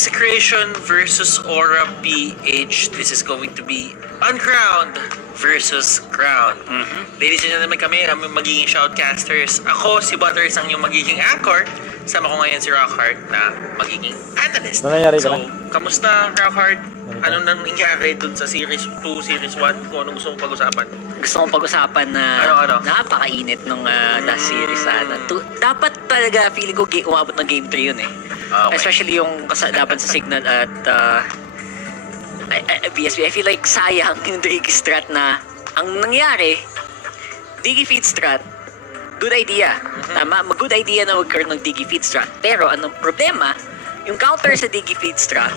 Execration versus Aura PH. This is going to be Uncrowned versus Crowned. Ladies and gentlemen, kami ang magiging shoutcasters. Ako, si Butters, ang yung magiging anchor. Sama ko ngayon si Rockhart na magiging analyst. Nangyayari ka So, na? kamusta Rockhart? Ano nang nangyari dun sa Series 2, Series 1? Kung anong gusto mong pag-usapan? Gusto kong pag-usapan na napakainit nung last series sana. Dapat talaga, feeling ko umabot ng Game 3 yun eh. Okay. Especially yung laban sa Signal at BSB. I feel like sayang yung Diggy Strat na ang nangyari, Diggy Feed Strat, good idea. Tama, good idea na magkaroon ng Diggy Feed Strat. Pero anong problema, yung counter sa Diggy Feed Strat,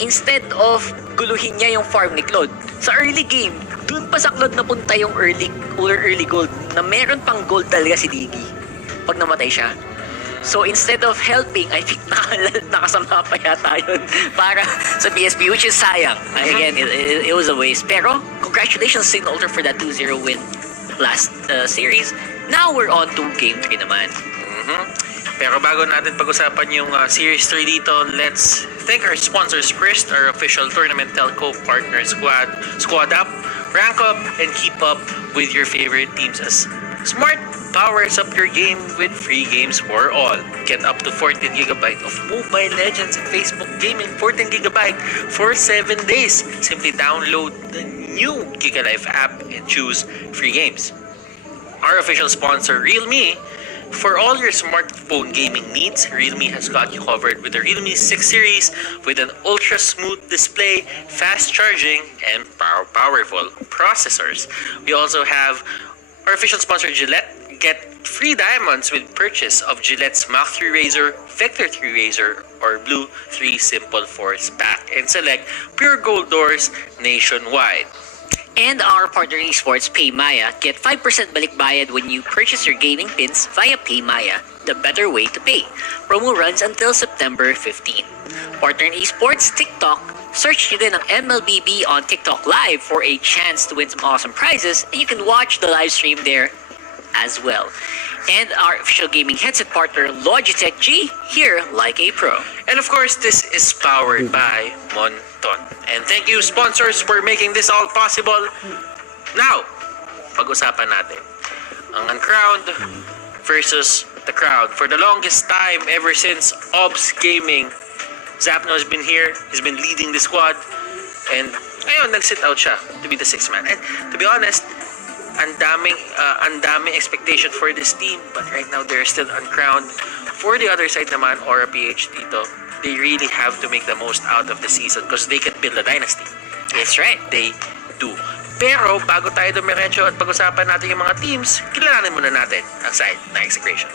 instead of guluhin niya yung farm ni Claude, sa early game, dun pa sa Claude napunta yung early gold na meron pang gold talaga si Diggy pag namatay siya. So instead of helping, I think nakasama pa yata yun para sa BSB, which is sayang. Again, it was a waste. Pero congratulations Signal Ultra for that 2-0 win last series. Now we're on to Game 3 naman. Pero bago natin pag-usapan yung Series 3 dito, let's thank our sponsors first, our official tournament telco partner Squad Up, rank up, and keep up with your favorite teams as Smart powers up your game with free games for all. Get up to 14GB of Mobile Legends and Facebook Gaming 14GB for 7 days. Simply download the new GigaLife app and choose free games. Our official sponsor, Realme. For all your smartphone gaming needs, Realme has got you covered with the Realme 6 series with an ultra-smooth display, fast charging, and powerful processors. We also have our official sponsor, Gillette. Get free diamonds with purchase of Gillette's Mach 3 Razor, Vector 3 Razor, or Blue 3 Simple Force pack, and select pure gold doors nationwide. And our partner in esports, PayMaya, get 5% balikbayad when you purchase your gaming pins via PayMaya, the better way to pay. Promo runs until September 15. Partner in esports, TikTok. Search nyo din ang MLBB on TikTok Live for a chance to win some awesome prizes, and you can watch the live stream there as well. And our official gaming headset partner, Logitech G, here like a pro. And of course, this is powered by Monton. And thank you, sponsors, for making this all possible. Now, pag-usapan natin ang Uncrowned versus the Crowned. For the longest time, ever since Obs Gaming, Zapno has been here, he's been leading the squad, and ngayon, nag-sit out siya to be the 6th man. And to be honest, ang daming expectation for this team, but right now they're still uncrowned. For the other side naman, Aura PH dito, they really have to make the most out of the season because they can build a dynasty. That's right. They do. Pero bago tayo dumiretso at pag-usapan natin yung mga teams, kilalanin muna natin ang side na Execration.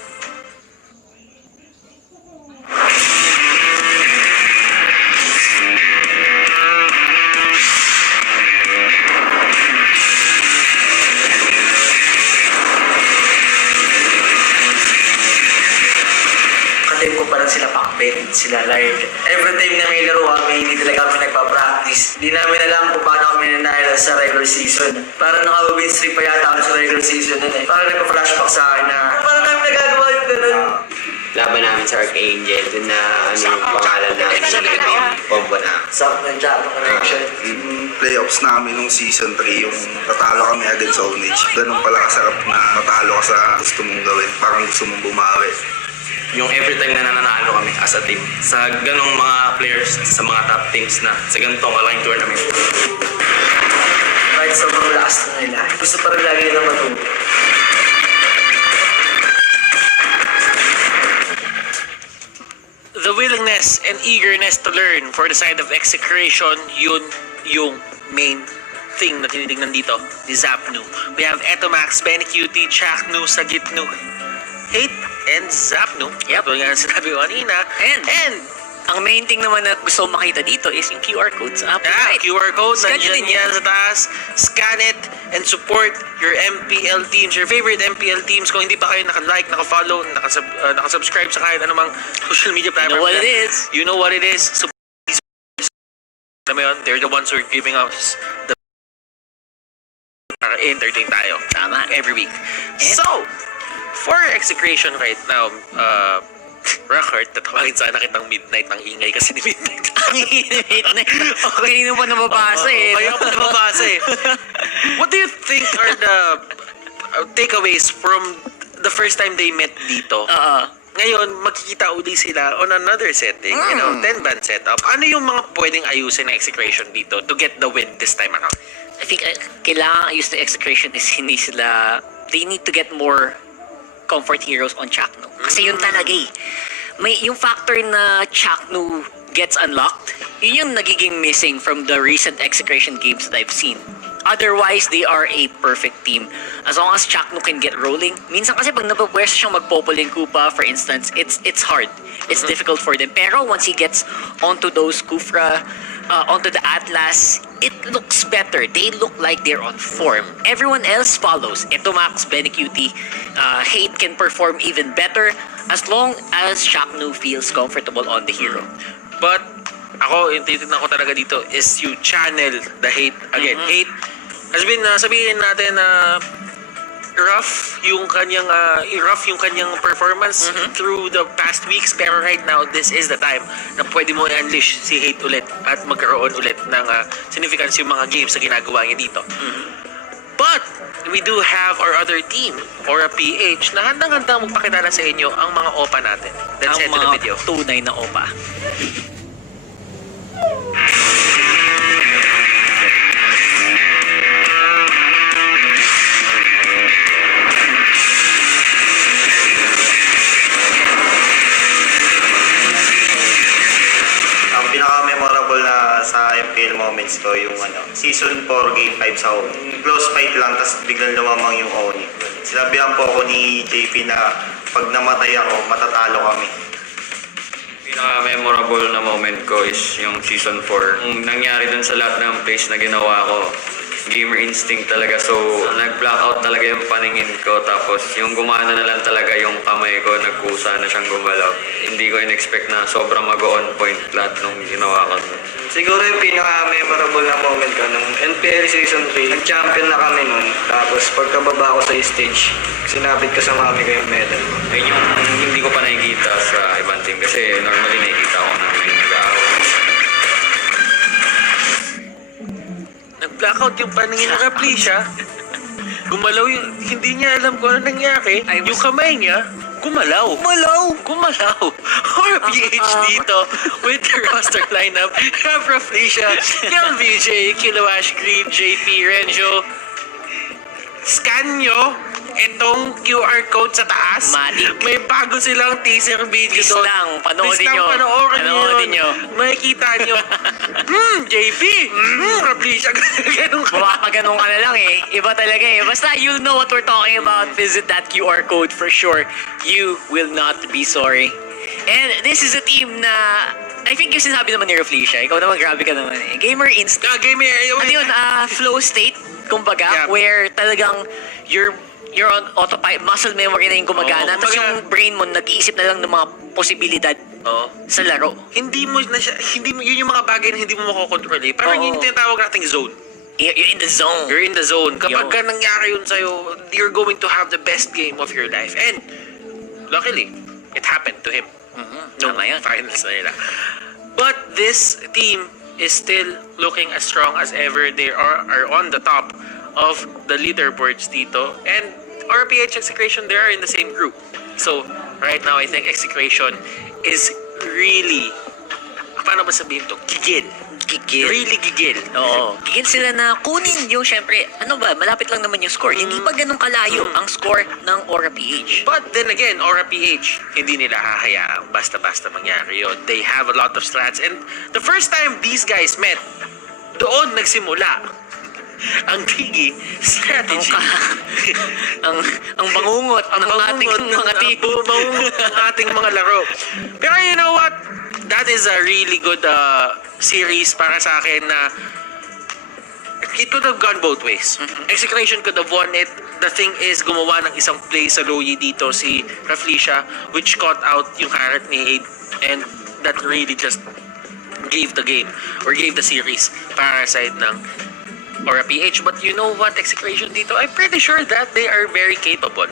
Ko parang sila Pacbet, sila Lard. Every time na may laro kami, hindi talaga kami nagpa-practice. Hindi namin alam kung paano kami nanalo sa regular season. Parang naka-win streak pa yata ako sa regular season nun eh. Parang nagpa-flashback sa akin na parang namin nagagawa yung ganun. Laban namin sa Archangel, dun na yung pangalan namin yung combo na. Sakto ng Japan connection. Playoffs namin nung season 3, yung tatalo kami agad sa Onage. Ganun pala kasarap na matalo ka sa gusto mong gawin. Parang gusto mong bumawi. Yung every time na nananalo kami as a team sa ganong mga players sa mga top teams na sa ganitong kalaking tournament. Kahit sobrang lakas na nila, gusto pa rin lagi nila matuto. The willingness and eagerness to learn for the side of Execration, yun yung main thing na tinitignan dito ni Zapnu. We have Etomax, Benecutie, Chaknu, Sagitnu, Hate, and Zapnu. Yep. Ito nga sinabi ko kanina. And ang main thing naman na gusto kong makita dito is yung QR code sa upper right. QR code, Scan nandiyan nyo din yan sa taas. Scan it and support your MPL teams, your favorite MPL teams. Kung hindi pa kayo naka-like, naka-follow, naka-subscribe sa kahit anumang social media platform. You know what it is. You know what it is. So, please, alam mo yun, they're the ones who are giving us the entertain tayo. Tama. Every week. So, for Execration right now, Rockheart, tatawagin sana kitang Midnight. Ang ingay kasi ni Midnight. Ang init na. Okay, hindi mo pa nababasa eh. Kaya pa nababasa eh. What do you think are the takeaways from the first time they met dito? Ngayon, magkikita uli sila on another setting, 10-man setup. Ano yung mga pwedeng ayusin na execution dito to get the win this time around? I think kailangan ayos na execution is hindi sila, they need to get more comfort heroes on Chakno. Kasi yun talaga eh. May yung factor na Chakno gets unlocked, yun yung nagiging missing from the recent execution games that I've seen. Otherwise, they are a perfect team. As long as Chakno can get rolling. Minsan kasi pag napapwesto siyang magpopoling Koopa, for instance, it's hard. It's difficult for them. Pero once he gets onto those Kufra, onto the Atlas, it looks better. They look like they're on form. Everyone else follows. Ito Max, Benecutie, Hate can perform even better as long as Chakno feels comfortable on the hero. But, ako, yung titignan ko talaga dito is you channel the Hate. Again, Hate has been, sabihin natin na rough yung kanyang performance through the past weeks, pero right now this is the time na pwede mo i-unleash si Hate ulit at magkaroon ulit ng significance yung mga games na ginagawa niya dito. But we do have our other team or a PH na handang-handang magpakilala sa inyo ang mga OPA natin. Let's head to the video. Tunay na OPA. Pinaka-memorable na sa FPL moments ko yung Season 4 Game 5 sa home. Close fight lang, tapos biglang lumamang yung Oni. Sinabihan po ako ni JP na pag namatay ako, matatalo kami. Pinaka-memorable na moment ko is yung Season 4. Ang nangyari dun sa lahat ng plays na ginawa ko, gamer instinct talaga. So, nag-blackout talaga yung paningin ko. Tapos, yung gumana na lang talaga yung kamay ko, nagkusa na siyang gumalaw. Hindi ko in-expect na sobrang mag-on point lahat nung ginawa ko. Siguro yung pinaka-memorable na moment ko nung NPL Season 3, nag-champion na kami nun. Tapos pagkababa ko sa stage, sinabit ko sa mami ko yung medal. Ayun yung hindi ko pa nakikita sa ibang team kasi normally nakikita ko na may nag-aaway. Nag-blackout yung paningin ng Raplisha. Gumalaw yung, hindi niya alam kung ano nangyari. Yung kamay niya, gumalaw. Gumalaw. Or a PH dito with the roster lineup. Have Raplisha, LVJ, Kilowash Green, JP, Renjo. Scan nyo itong QR code sa taas. Matik. May bago silang teaser video Please doon. lang, panoorin Please lang, nyo. panoorin nyo. Makikita nyo. JP! Raplisha. Ganun ka. Mapapaganong ka na lang eh. Iba talaga eh. Basta you'll know what we're talking about. Visit that QR code for sure. You will not be sorry. And this is a team na I think yung sinabi naman ni Raflesia, ikaw naman grabe ka naman eh. Gamer instinct. Gamer. Ano yun? Flow state, kumbaga, Yeah. where talagang you're on autopilot, muscle memory na yung gumagana. Oo, Tapos kumbaga- yung brain mo nag-iisip na lang ng mga posibilidad Oo. sa laro. Hindi mo na siya, yun yung mga bagay na hindi mo makokontrol eh. Parang Oo. yun yung tinatawag nating zone. You're in the zone. You're in the zone. Kapag Yo. ka nangyari yun sa'yo, you're going to have the best game of your life. And, luckily, it happened to him. Nung Tama yun. finals na nila. But this team is still looking as strong as ever. They are on the top of the leaderboards dito. And RPH Execration, they are in the same group. So, right now, I think Execration is really, paano ba sabihin to? Gigil. Really gigil. Oo. Gigil sila na kunin yung syempre, ano ba, malapit lang naman yung score. Hindi pa ganun kalayo ang score ng Aura PH. But then again, Aura PH, hindi nila hahayaang basta-basta mangyari yun. They have a lot of strats. And the first time these guys met, doon nagsimula ang Tigi strategy. ang bangungot ng ating mga team. Ang ating mga laro. Pero you know what? That is a really good series para sa akin na it could have gone both ways. Execution could have won it. The thing is, gumawa ng isang play sa Loyi dito si Raflesia, which caught out yung Harat ni Aid, and that really just gave the game or gave the series para sa side ng Aura PH. But you know what, Execution dito, I'm pretty sure that they are very capable.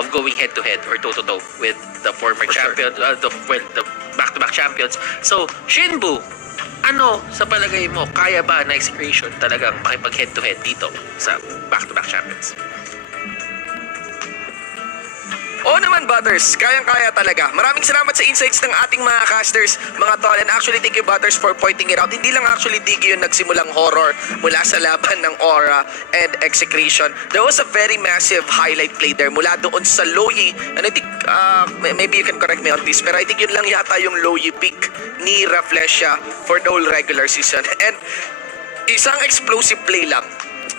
of going head-to-head or toe-to-toe with the former champion, the back-to-back champions. So, Shinbu, ano sa palagay mo, kaya ba na Execration talagang makipag head-to-head dito sa back-to-back champions? Oo naman, Butters. Kayang-kaya talaga. Maraming salamat sa insights ng ating mga casters, mga tol. And actually, thank you, Butters, for pointing it out. Hindi lang actually Diggy yung nagsimulang horror mula sa laban ng Aura and Execration. There was a very massive highlight play there mula doon sa Loyi. And I think, maybe you can correct me on this, pero I think yun lang yata yung Loyi pick ni Rafflesia for the whole regular season. And isang explosive play lang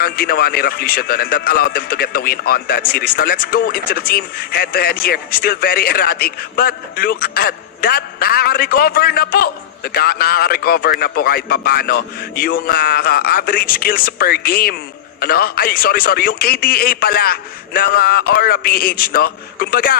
ang ginawa ni Rafflesia doon, and that allowed them to get the win on that series. Now let's go into the team head-to-head here. Still very erratic, but look at that. Nakaka-recover na po. Nakaka-recover na po kahit papano yung average kills per game. Ano? Ay, sorry. Yung KDA pala ng Aura PH, no? Kumbaga,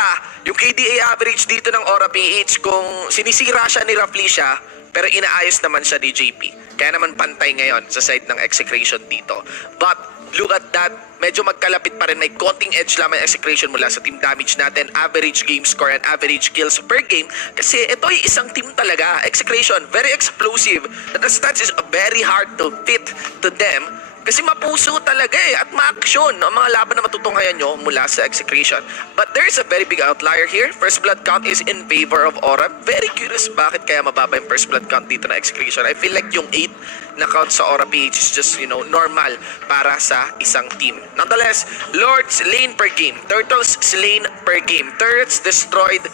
yung KDA average dito ng Aura PH, kung sinisira siya ni Rafflesia, pero inaayos naman siya ni JP. Kaya naman pantay ngayon sa side ng Execration dito. But look at that. Medyo magkalapit pa rin. May konting edge lamang Execration mula sa team damage natin, average game score and average kills per game. Kasi ito ay isang team talaga. Execration, very explosive. And the stats is very hard to fit to them. Kasi mapuso talaga at ma-action ang mga laban na matutunghayan nyo mula sa Execration. But there's a very big outlier here. First blood count is in favor of Aura. Very curious bakit kaya mababa yung first blood count dito na Execration. I feel like yung 8 na count sa Aura PH is just, normal para sa isang team. Nonetheless, Lords slain per game, Turtles slain per game, turrets destroyed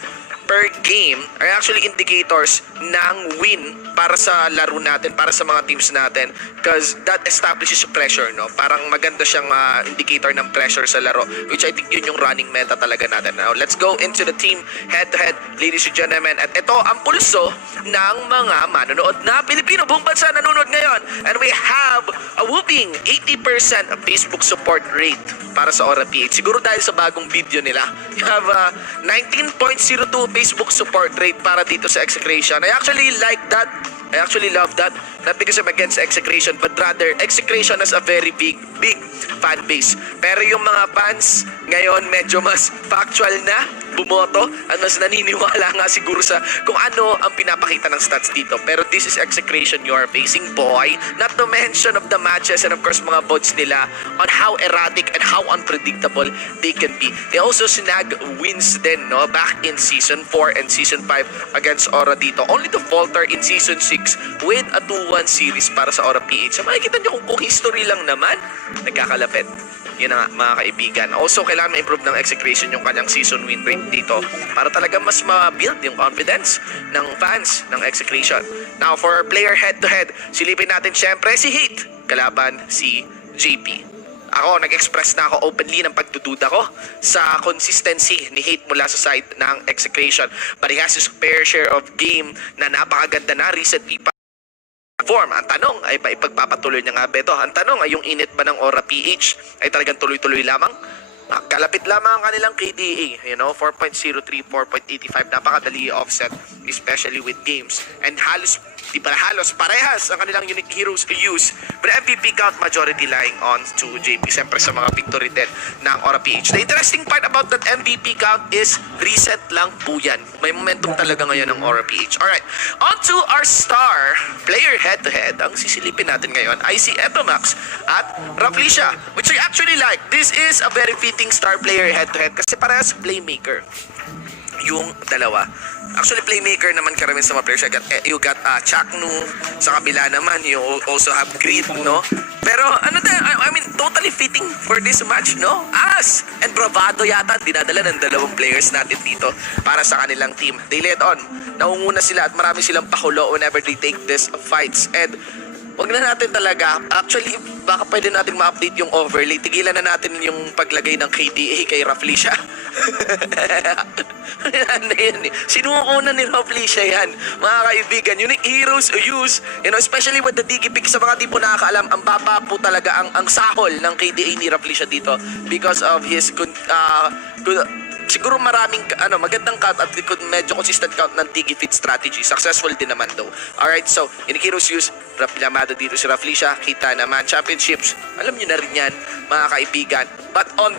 per game are actually indicators ng win para sa laro natin, para sa mga teams natin, because that establishes pressure, no? Parang maganda siyang indicator ng pressure sa laro, which I think yun yung running meta talaga natin. Now, let's go into the team head-to-head, ladies and gentlemen. At ito ang pulso ng mga manonood na Pilipino. Buong bansa nanonood ngayon. And we have a whooping 80% Facebook support rate para sa Aura PH. Siguro dahil sa bagong video nila. You have 19.02 Facebook support rate para dito sa Execration. I actually like that. I actually love that. Not because I'm against Execration, but rather Execration has a very big fan base. Pero yung mga fans ngayon medyo mas factual na bumoto at mas naniniwala nga siguro sa kung ano ang pinapakita ng stats dito. Pero this is Execration you are facing, boy. Not to mention of the matches and of course mga bots nila on how erratic and how unpredictable they can be. They also snag wins din, no? Back in Season 4 and Season 5 against Aura dito. Only to falter in Season 6 with a 2-1 series para sa Aura PH. So makikita nyo kung history lang naman, nagkakalapit. Yun na nga, mga kaibigan. Also, kailangan ma-improve ng Execration yung kanyang season win rate dito para talaga mas ma-build yung confidence ng fans ng Execration. Now, for our player head-to-head, silipin natin syempre si Heat kalaban si JP. Ako, nag-express na ako openly ng pagdududa ko sa consistency ni Heat mula sa side ng Execration. But he has his fair share of game na napakaganda na recently pa form. Ang tanong ay ipagpapatuloy niya nga ba ito? Ang tanong ay yung init ba ng Aura PH ay talagang tuloy-tuloy lamang? Kalapit lamang ang kanilang KDA, 4.03, 4.85. Napakadali offset, especially with games. And halos parehas ang kanilang unique heroes to use. But MVP count majority lying on to JP. Siyempre sa mga victory din ng Aura PH. The interesting part about that MVP count is reset lang po yan. May momentum talaga ngayon ng Aura PH. Alright, on to our star player head-to-head. Ang sisilipin natin ngayon ay si Etomax at Rafflesia, which I actually like. This is a very fitting star player head-to-head kasi parehas playmaker yung dalawa. Actually, playmaker naman karamihan sa mga players. You got Chaknu. Sa kabila naman, you also have Grid, no? Pero, totally fitting for this match, no? As and Bravado yata, dinadala ng dalawang players natin dito para sa kanilang team. They led on. Naunguna sila at marami silang pahulo whenever they take this fights. And, wag na natin talaga. Actually, baka pwede natin ma-update yung overlay. Tigilan na natin yung paglagay ng KDA kay Rafflesia. Sinuuna ni Rafflesia yan. Mga kaibigan, unique heroes use, especially with the Digipick. Sa mga di po nakakaalam, ang baba po talaga ang sahol ng KDA ni Rafflesia dito because of his siguro maraming magandang count at medyo consistent count ng Digi Feed strategy. Successful din naman though. Alright, so in Heroes use, Lamado dito si Raflisha, kita naman championships. Alam niyo na rin yan, mga kaibigan. But on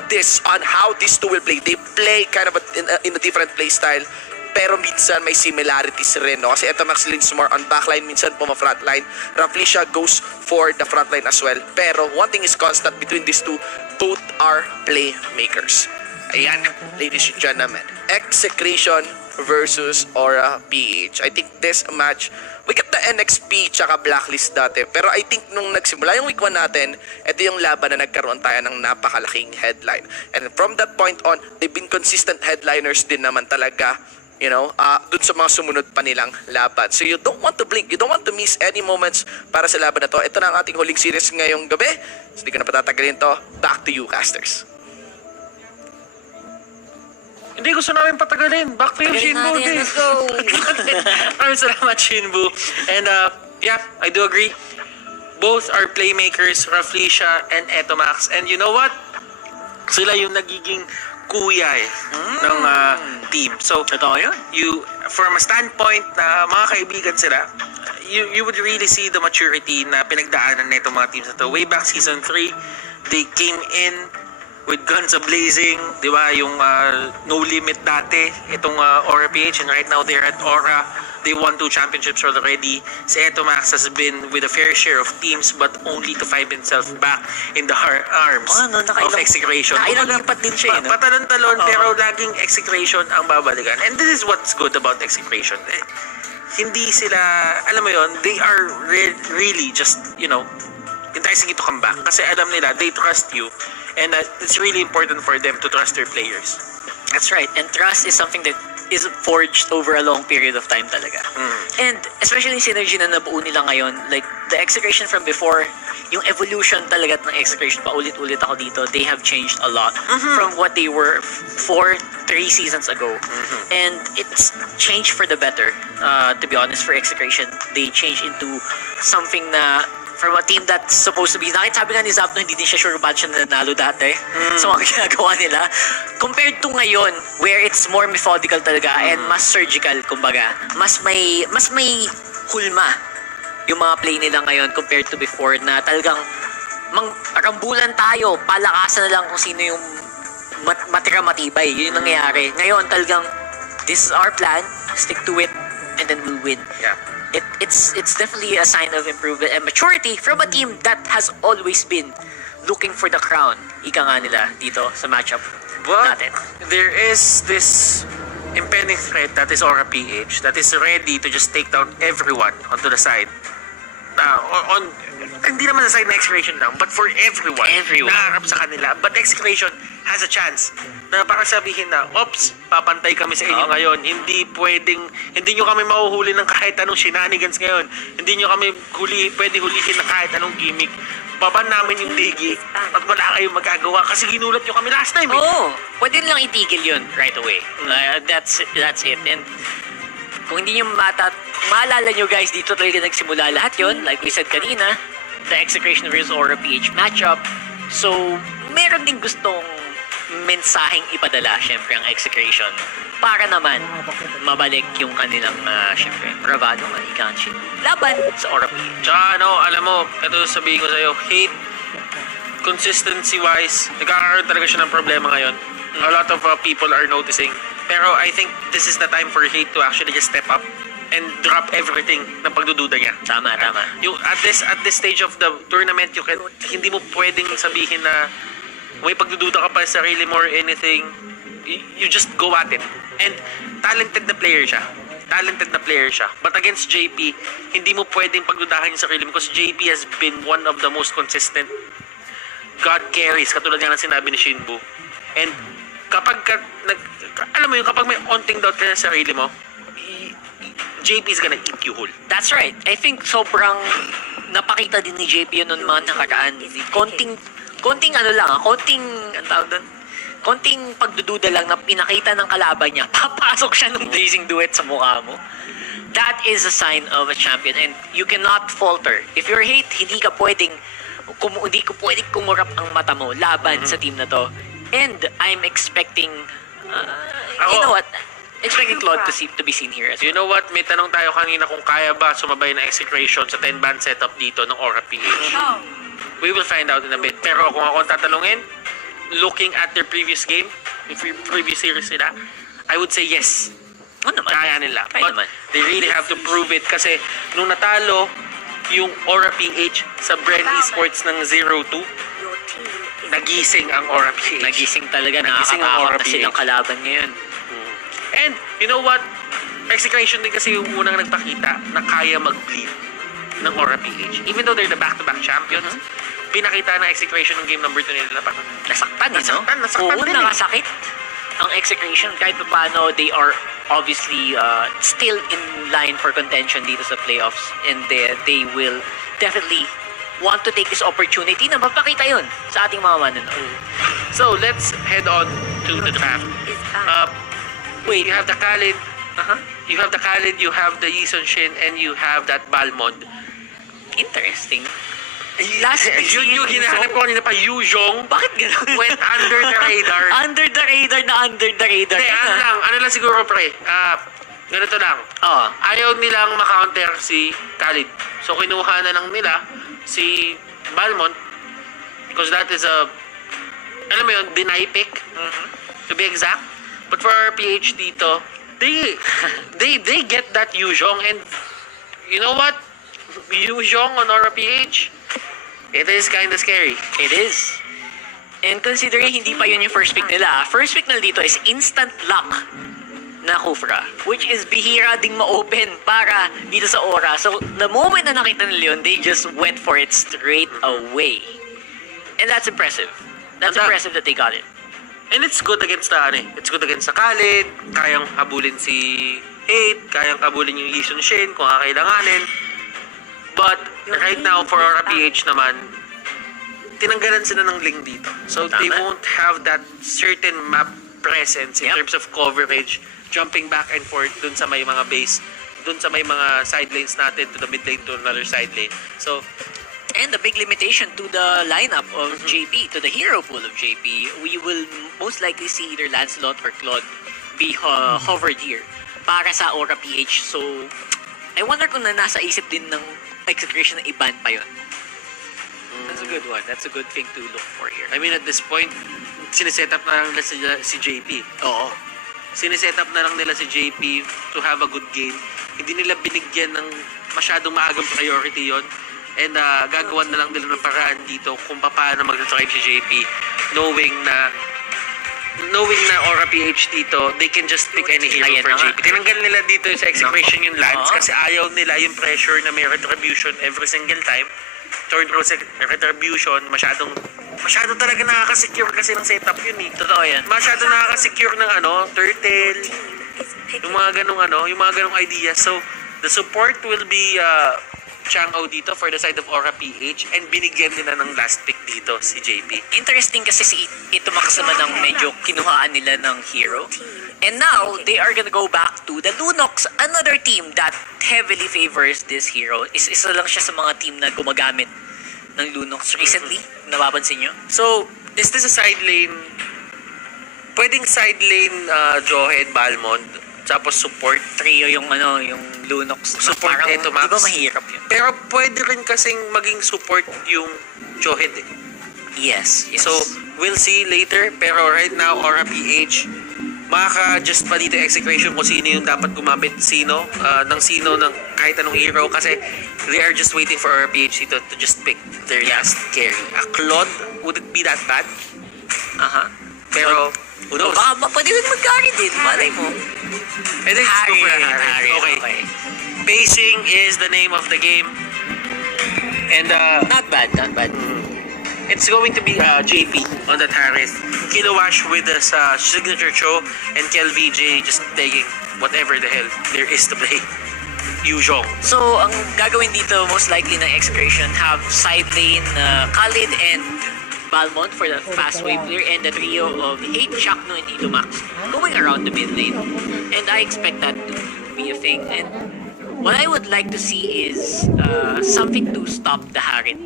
how these two will play, they play kind of in a different play style. Pero minsan may similarities rin, no? Kasi Etomax leans more on backline, minsan puma-frontline. Raflisha goes for the frontline as well. Pero one thing is constant between these two, both are playmakers. Ayan, ladies and gentlemen. Execration versus Aura PH. I think this match, we got the NXP tsaka Blacklist dati. Pero I think nung nagsimula yung week 1 natin, ito yung laban na nagkaroon tayo ng napakalaking headline. And from that point on, they've been consistent headliners din naman talaga, you know, dun sa mga sumunod pa nilang laban. So you don't want to blink, you don't want to miss any moments para sa laban na to. Ito na ang ating huling series ngayong gabi. So hindi ko na patatagalin to. Back to you, casters. Hindi gusto namin patagalin. Back to you, Shinbu. Let's go! Maraming salamat, Shinbu. And yeah, I do agree. Both are playmakers, Raflisha and Etomax. And you know what? Sila yung nagiging kuya ng team. So, Totoo yun. from a standpoint na mga kaibigan sila, you would really see the maturity na pinagdaanan na itong mga teams na to. Way back season 3, they came in with guns a-blazing, di ba? Yung no limit dati, itong Aura PH, and right now they're at Aura. They won 2 championships already. Si Etomax has been with a fair share of teams but only to find himself back in the arms of execration. Nakailang lipat din siya, no? Patalon-talon, pero laging execration ang babalikan. And this is what's good about execration. Hindi sila, alam mo yon, they are really just, you know, enticing you to come back. Kasi alam nila, they trust you. And it's really important for them to trust their players. That's right. And trust is something that is forged over a long period of time talaga. And especially yung synergy na nabuo nila ngayon, like the execration from before, yung evolution talaga ng execration, paulit-ulit ako dito, they have changed a lot from what they were 3 seasons ago. And it's changed for the better, to be honest, for execration. They changed into something na from a team that's supposed to be, sabi nga ni Zapno, hindi din siya sure ba't siya nanalo dati sa mga ginagawa nila. Compared to ngayon, where it's more methodical talaga and mas surgical, kumbaga. Mas may hulma yung mga play nila ngayon compared to before na talagang rambulan tayo, palakasan na lang kung sino yung matira matibay. Yun yung nangyayari. Ngayon talagang, this is our plan, stick to it, and then we'll win. Yeah. It's definitely a sign of improvement and maturity from a team that has always been looking for the crown. Ika nga nila dito sa matchup But natin. there is this impending threat that is Aura PH that is ready to just take down everyone onto the side. Hindi naman sa side na execration lang, but for everyone. Naharap sa kanila. But execration has a chance na para sabihin na, ops, papantay kami sa inyo ngayon. Hindi nyo kami mahuhuli ng kahit anong shenanigans ngayon. Hindi nyo kami pwede hulihin ng kahit anong gimmick. Baban namin yung Digi at wala kayong magagawa kasi ginulat nyo kami last time. Oo, pwede lang itigil yun right away. That's it. And kung hindi nyo maalala nyo guys, dito talaga nagsimula lahat yun. Like we said kanina, the Execration versus Aura PH matchup. So, meron din gustong mensaheng ipadala, syempre, ang Execration para naman mabalik yung kanilang, syempre, bravado nga ikanshi laban sa Aura PH. Tsaka alam mo, ito sabihin ko sa'yo, hate, consistency-wise, nagkakaroon talaga siya ng problema ngayon. A lot of people are noticing. Pero I think this is the time for hate to actually just step up and drop everything na pagdududa niya. Tama. Yung at this stage of the tournament, hindi mo pwedeng sabihin na may pagdududa ka pa sa sarili mo or anything. You just go at it. And talented na player siya. But against JP, hindi mo pwedeng pagdudahan yung sarili mo because JP has been one of the most consistent God carries, katulad nga ng sinabi ni Shinbu. And kapag alam mo yun, kapag may onting doubt ka sa sarili mo, JP is gonna eat you whole. That's right. I think sobrang napakita din ni JP yun noon mga nakaraan. Konting pagdududa lang na pinakita ng kalaban niya. Papasok siya ng blazing duet sa mukha mo. That is a sign of a champion and you cannot falter. If you're hate, hindi ko pwedeng kumurap ang mata mo laban sa team na to. And I'm expecting Ako- You know what? Expecting Claude to be seen here as You know what? May tanong tayo kanina kung kaya ba sumabay na execration sa 10-band setup dito ng Aura PH. We will find out in a bit. Pero kung ako ang tatanungin, looking at their previous game, if previous series nila, I would say yes. ano naman? Kaya nila. Kaya But naman. they really have to prove it kasi nung natalo yung Aura PH sa Bren Esports ng 0-2, nagising ang Aura PH. Nagising talaga, Nagising ang Aura nakakatakot na silang PH. kalaban ngayon. And, you know what? Execution din kasi yung unang nagpakita na kaya mag-bleed ng Aura PH. Even though they're the back-to-back champions, pinakita na execution ng game number 2 nila na parang Nasaktan, no? nasaktan Oo, din eh. nakasakit. Ang execution, kahit pa paano, they are obviously still in line for contention dito sa playoffs. And they will definitely want to take this opportunity na mapakita yun sa ating mga manonood. So, let's head on to the draft. Wait, you have the Khalid. You have the Khalid, you have the Yisun Shin, and you have that Balmond. Interesting. Last Yung hinahanap ko kanina pa, Yuzhong, Bakit gano'n? went under the radar. Under the radar na under the radar. Hindi, ano lang siguro pre. Ganito lang. Oh, Ayaw nilang makounter si Khalid. So, kinuha na lang nila si Balmond because that is a, alam mo yun, deny pick, to be exact. But for our PH dito, they get that Yuzhong, and you know what? Yuzhong on our PH, it is kind of scary. it is. And considering hindi pa yun yung first pick nila, first pick nila dito is instant luck na Kufra, which is bihira ding ma-open para dito sa Aura. So, the moment na nakita nila yun, they just went for it straight away. And that's impressive. That's Tanda. impressive that they got it. And it's good against the it's good against the Khalid, kayang habulin si Hate, kayang habulin yung Yisun Shin kung kakailanganin. But right now for our PH naman, tinanggalan sila ng link dito. So they Tama. won't have that certain map presence in Yep. terms of coverage, jumping back and forth dun sa may mga base, dun sa may mga side lanes natin to the mid lane to another side lane. So And the big limitation to the lineup of JP, to the hero pool of JP, we will most likely see either Lancelot or Claude be hovered here para sa Aura PH. So, I wonder kung nasa isip din ng execution na i-ban pa yun. That's a good one. That's a good thing to look for here. I mean at this point, sineset up na lang nila si JP. Oo. Sineset up na lang nila si JP to have a good game. Hindi nila binigyan ng masyadong maagang priority yon. And gagawan na lang nila ng paraan dito kung paano mag-drive si JP, knowing na Aura PH dito, they can just pick any hero Ayan for na nga. JP. Tinanggal nila dito sa execution yung Lance Oo. kasi ayaw nila yung pressure na may retribution every single time. Third row retribution, masyado talaga nakaka-secure kasi ng setup yun eh. Totoo yan. Masyado nakaka-secure ng turtle, yung mga ganong ideas. So, the support will be Chang'o dito for the side of Aura PH, and binigyan nila ng last pick dito si JP. Interesting kasi ito makasama ng medyo kinuhaan nila ng hero. And now, they are gonna go back to the Lunox, another team that heavily favors this hero. Isa lang siya sa mga team na gumagamit ng Lunox recently. Napapansin nyo? So, is this a side lane? Pwedeng side lane Johed, Balmond, tapos support. Trio yung Lunox. na Support parang, nito, Max. di ba mahirap yun? Pero pwede rin kasing maging support yung Johed eh. Yes. So, we'll see later. Pero right now, Aura PH, makaka-just pa dito execution kung sino yung dapat gumamit ng kahit anong hero kasi they are just waiting for Aura PH dito to just pick their last carry. A Claude, would it be that bad? Pero, who knows? Baka pwede rin mag-carry din. Malay mo. I think it's go for a Harry. Okay. Pacing is the name of the game. And Not bad. it's going to be JP on that Harris. Kilowash with his signature show, and Kel VJ just playing whatever the hell there is to play. Yuzhong. So, ang gagawin dito, most likely ng execution, have side lane Khalid and Balmond for the fast wave player, and the trio of Hate, Shakno, and Idomax going around the mid lane. And I expect that to be a thing. And what I would like to see is something to stop the Harit.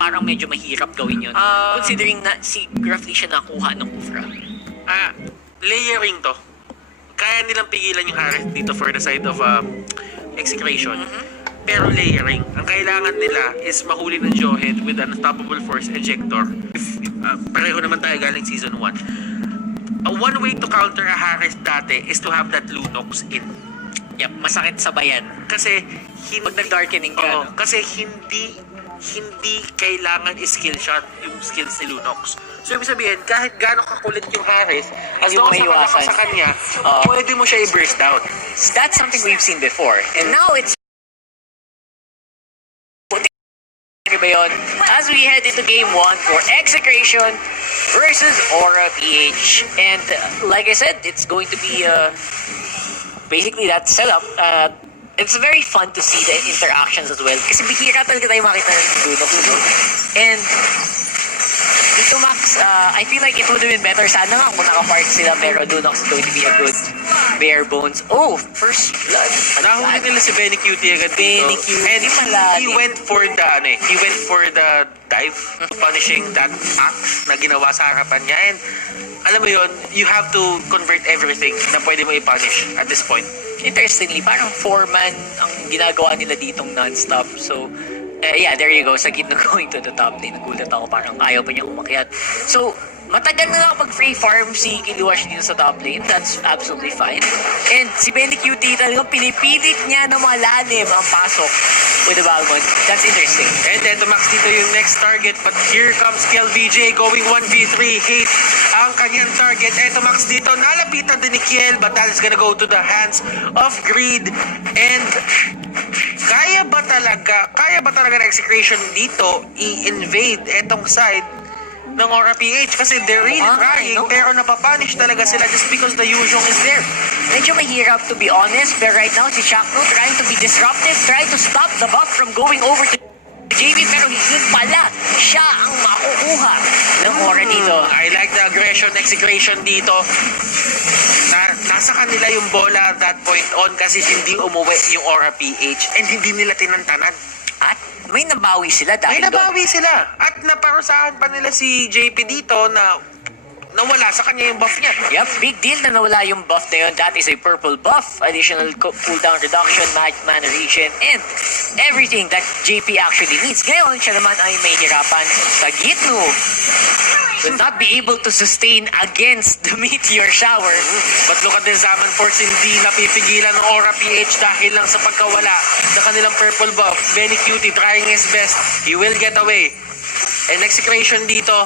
Parang medyo mahirap gawin yun. Considering na si Grafly siya nakuha ng Kufra. layering to. Kaya nilang pigilan yung Harris dito for the side of execration. Pero layering. Ang kailangan nila is mahuli ng Jawhead with an unstoppable force ejector. Pareho naman tayo galing season 1. One way to counter a Harris dati is to have that Lunox in. Yep, masakit sabayan. Kasi Pag nag-darkening ka, Oo, no? kasi hindi kailangan skill shot yung skills ni Lunox. So, ibig sabihin, kahit gano'ng kakulit yung Harris, as Hindi long mo as nakalakas maiwasan. sa kanya, Oo. pwede mo siya i-burst down. That's something we've seen before. And now it's ba yun? As we head into game 1 for Execration versus Aura PH. And like I said, it's going to be basically that setup. It's very fun to see the interactions as well. Kasi bihira talaga tayo makita ng Lunox. And dito Max, I feel like it would have been better sana nga kung naka-park sila, pero Lunox is going to be a good bare bones. Oh, first blood. Nahuli nila si Benny Cutie agad dito. Benny Cutie, And malalim. he went for the dive, punishing that act na ginawa sa harapan niya. And alam mo yun, you have to convert everything na pwede mo i-punish at this point. Interestingly, parang 4-man ang ginagawa nila ditong non-stop. So, yeah, there you go. Sa gitna going to the top lane, nagulat ako, parang ayaw pa niya umakyat. So, matagal na nakapag free farm si Kiluash dito sa top lane. That's absolutely fine. And si Benny Cutie talagang pinipilit niya na malalim ang pasok with the Balmond. That's interesting. And eto Max, dito yung next target. But here comes KLVJ going 1v3. Hate ang kanyang target. Eto Max, dito nalapitan din ni Kiel, but that is gonna go to the hands of Greed. And kaya ba talaga na Execration dito i-invade etong side ng Aura PH? Kasi they're really trying, no? pero napapunish talaga sila just because the Yuzhong is there. Medyo mahirap to be honest, but right now si Chakno trying to be disruptive, trying to stop the buff from going over to JB, pero yun pala, siya ang makukuha ng Aura dito. I like the aggression, execution dito. Nasa kanila yung bola at that point on kasi hindi umuwi yung Aura PH and hindi nila tinantanan. At may nabawi sila May dahil doon. nabawi sila. At naparusahan pa nila si JP dito na nawala sa kanya yung buff niya. Yep, big deal na nawala yung buff na yun. That is a purple buff, additional cooldown reduction, mana regen, and everything that JP actually needs. Ngayon, siya naman ay may hirapan sa Gitno. Will not be able to sustain against the meteor shower. But look at the Zaman Force, hindi napipigilan ng Aura PH dahil lang sa pagkawala sa kanilang purple buff. Benny Cutie trying his best. He will get away. And execution dito,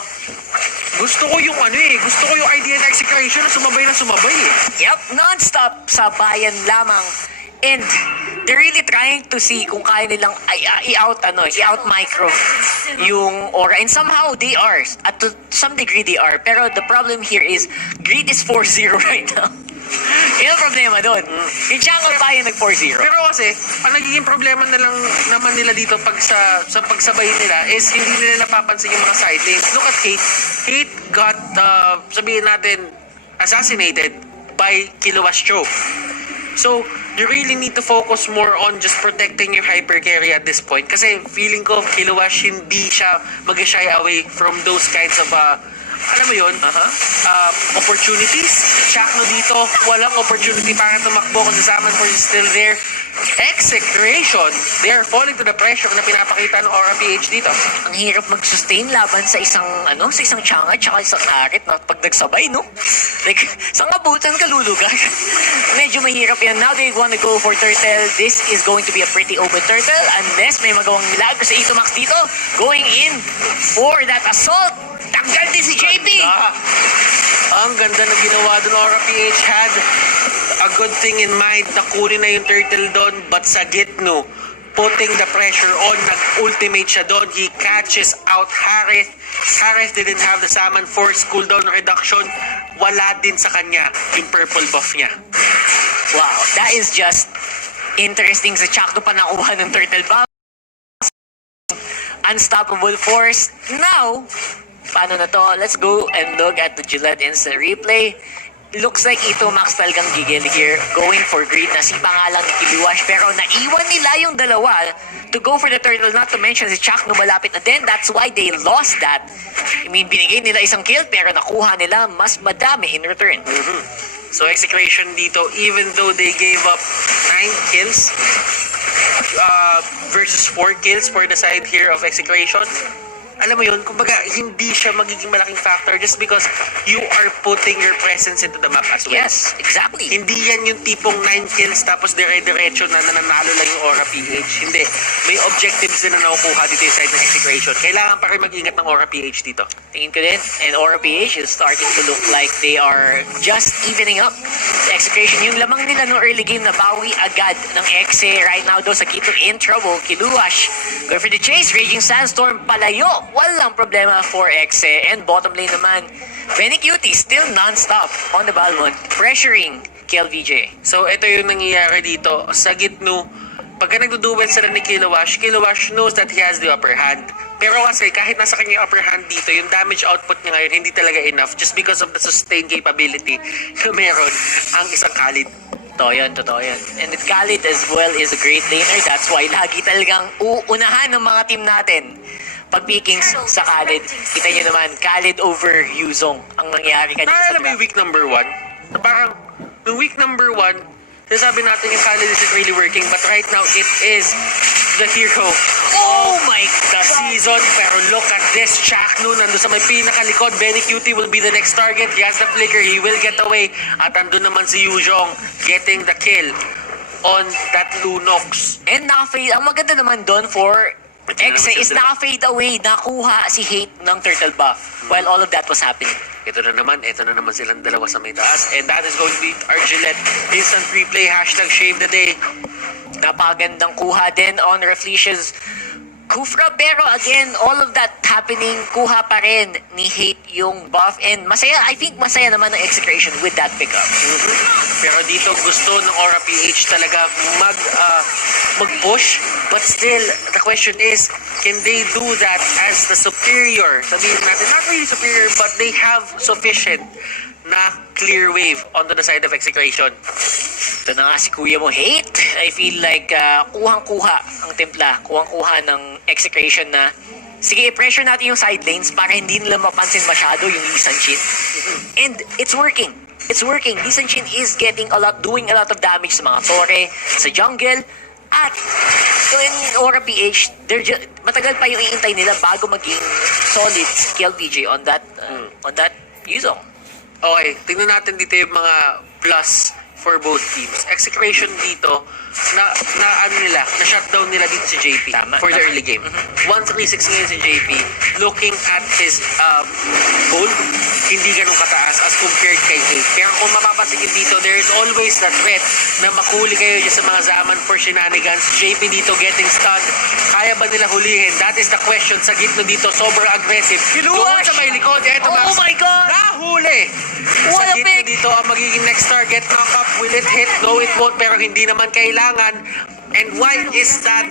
gusto ko yung idea ng execution na sumabay eh. Yep, non-stop sa bayan lamang. And they're really trying to see kung kaya nilang i-out micro yung Aura. And somehow they are. At to some degree they are. Pero the problem here is Greed is 4-0 right now. Yun ang problema doon. Yung Chango tayo nag 4-0. Pero kasi, ang nagiging problema na lang naman nila dito sa pagsabay nila is hindi nila napapansin yung mga side lanes. Look at Hate. Hate got, sabihin natin, assassinated by Kiluash Cho. So, you really need to focus more on just protecting your hyper carry at this point. Kasi feeling ko, Kiluash, hindi siya mag-shy away from those kinds of, alam mo yun, opportunities. Chakno dito, walang opportunity para tumakbo kasi Zaman Force is still there. Execration, they are falling to the pressure na pinapakita ng Aura PH dito. Ang hirap mag-sustain laban sa isang Chang'e at saka isang Arit na pag nagsabay, no? Like, sa ngabutan ka lulugar. Medyo mahirap yan. Now they want to go for Turtle. This is going to be a pretty open Turtle unless may magawang milagro sa Itomax dito. Going in for that assault. Tanggal din si JP. Ang ganda na ginawa doon. Aura PH had a good thing in mind na kunin na yung turtle doon, but sa Gitno, putting the pressure on, nag-ultimate siya doon. He catches out Harith. Harith didn't have the Zaman Force cooldown reduction. Wala din sa kanya yung purple buff niya. Wow, that is just interesting. Sa Chakno pa nakuha ng turtle bomb. Unstoppable force. Now, paano na to? Let's go and look at the Gillette instant replay. looks like Ito Max talagang gigil here, going for greed. Nasipa nga lang ni Kiliwash, pero naiwan nila yung dalawa to go for the turtle, not to mention si Chuck no malapit na din. That's why they lost that. I mean, binigay nila isang kill, pero nakuha nila mas madami in return. So Execration dito, even though they gave up 9 kills versus 4 kills for the side here of Execration, alam mo yun, kumbaga hindi siya magiging malaking factor just because you are putting your presence into the map as well. Yes, exactly. Hindi yan yung tipong 9 kills tapos dire-diretso na nananalo lang yung Aura PH. Hindi. May objectives din na nakukuha dito yung side ng Execration. Kailangan pa rin mag-ingat ng Aura PH dito. Tingin ko din, and Aura PH is starting to look like they are just evening up. The Execration, yung lamang nila no early game na bawi agad ng Exe right now daw sa Quito in trouble. Kiluash, going for the chase, Raging Sandstorm, palayo. Walang problema for Exe. And bottom lane naman, Benny Cutie still non-stop on the Balmond, pressuring KLVJ. So, ito yung nangyayari dito. Sa Gitno, pagka nagduduel sila ni Kilowash, Kilowash knows that he has the upper hand. Pero kasi kahit nasa kanya yung upper hand dito, yung damage output niya ngayon hindi talaga enough just because of the sustained capability na meron ang isang Khalid. Totoo yan. And Khalid as well is a great laner. That's why lagi talagang uunahan ng mga team natin. Pag pickings sa Khalid, kita nyo naman, Khalid over Yuzong ang nangyari kanina sa Alam mo yung week number 1? Na parang, yung week number 1, sabi natin yung Khalid isn't really working, but right now, it is the hero. Oh my The God! season, pero look at this, Chakno, nandun sa may pinakalikod, Benny Cutie will be the next target, he has the flicker, he will get away, at andun naman si Yuzhong, getting the kill on that Lunox. And naka-fade, ang maganda naman doon for Exe is naka-fade away, nakuha si Hate ng turtle buff while all of that was happening. Ito na naman silang dalawa sa may taas, and that is going to be Argilette. Instant replay, hashtag shave the day. Napagandang kuha din on Reflicious Kufra, pero again, all of that happening, kuha pa rin ni Hate yung buff, and masaya, I think masaya naman ang Execration with that pickup. Pero dito gusto ng Aura PH talaga mag-push, but still, the question is, can they do that as the superior? Sabihin natin, not really superior, but they have sufficient na clear wave onto the side of Execration. Ito na nga si kuya mo, Hate. I feel like kuhang-kuha ang timpla, kuhang-kuha ng Execration na sige, i-pressure natin yung side lanes para hindi nila mapansin masyado yung Lee San-Shin. And it's working. It's working. Lee San-Shin is doing a lot of damage sa mga tore, sa jungle, at in Aura PH, matagal pa yung iintay nila bago maging solid skill VJ on that Yuzong. Okay, tingnan natin dito yung mga plus for both teams. Execration dito, na-shutdown nila dito si JP for the early game. 1-3-6 ngayon si JP. Looking at his gold, hindi ganun kataas as compared kay Hate. Pero kung mapapasigin dito, there is always the threat na makuli kayo dyan sa mga zaman for shenanigans. JP dito getting stunned. Kaya ba nila hulihin? That is the question sa Gitno dito. Sobrang aggressive. Doon sa may likod. Eto, Oh my God! Nahuli! What Sa a Gitno pick! dito ang magiging next target. Knock up. Will it hit? No, it won't. Pero hindi naman kailangan. And why is that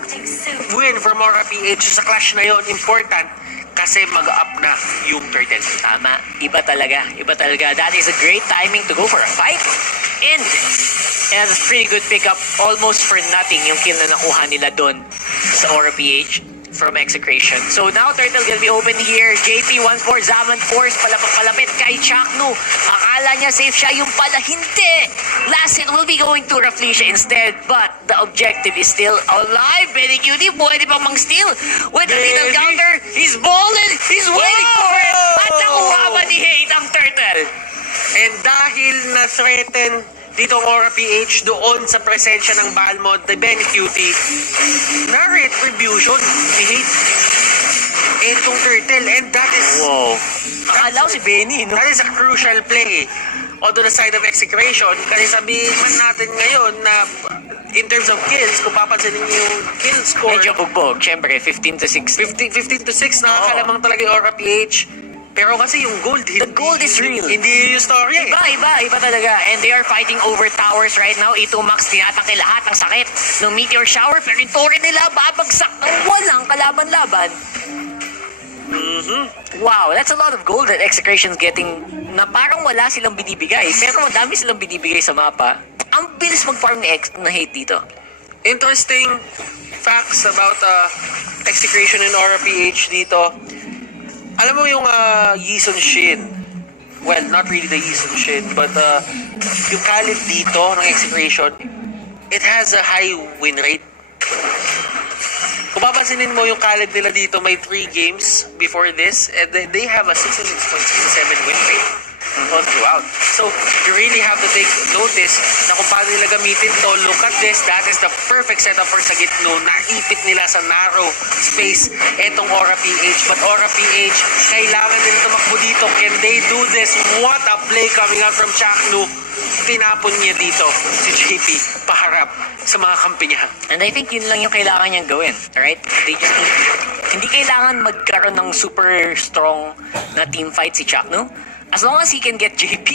win from Aura PH sa clash na yon important? Kasi mag-up na yung turtle. Tama. Iba talaga. That is a great timing to go for a fight. And that's a pretty good pickup. Almost for nothing yung kill na nakuha nila doon sa Aura PH from Execration. So now Turtle will be open here. JP14, Zaman Force, palapit kay Chakno. Akala niya safe siya, yung pala hindi. Last hit will be going to Raflesia instead, but the objective is still alive. Benny Cutie, pwede pang mang-steal. With the little counter, he's balling, he's waiting for it. At nakuha ba ni Hate ang Turtle? And dahil na-threaten dito ang Aura PH doon sa presensya ng Balmond, the Benny Cutie, na retribution ni Hate etong turtle, and that is Akala ko si Benny, no? that is a crucial play on the side of Execration. Kasi sabihin man natin ngayon na in terms of kills, kung papansinin niyo yung kill score, Medyo bugbog. Siyempre, 15-6. 15-6, nakakalamang talaga yung Aura PH. Pero kasi yung gold, The gold is real. Hindi yung story eh. Iba talaga. And they are fighting over towers right now. Ito Max, tinatangke lahat ang sakit ng meteor shower. Pero yung torre nila babagsak ng walang kalaban-laban. Wow, that's a lot of gold that Execration's getting na parang wala silang binibigay. Pero madami silang binibigay sa mapa. Ang bilis mag-farm na hate dito. Interesting facts about Execration and Aura PH dito. Alam mo yung Yison Shin. Well, not really the Yison Shin, but yung Khalid dito ng Execration, it has a high win rate. Kung papansinin mo yung Khalid nila dito, may 3 games before this, and they have a 66.67 win rate all throughout. So, you really have to take notice na kung paano nila gamitin to. Look at this. That is the perfect setup for Sagitno. Naipit nila sa narrow space etong Aura PH. But Aura PH, kailangan nila tumakbo dito. Can they do this? What a play coming out from Chaknu. Tinapon niya dito si JP paharap sa mga kampi niya. And I think yun lang yung kailangan niyang gawin, right? They just hindi kailangan magkaroon ng super strong na team fight si Chakno. As long as he can get JP,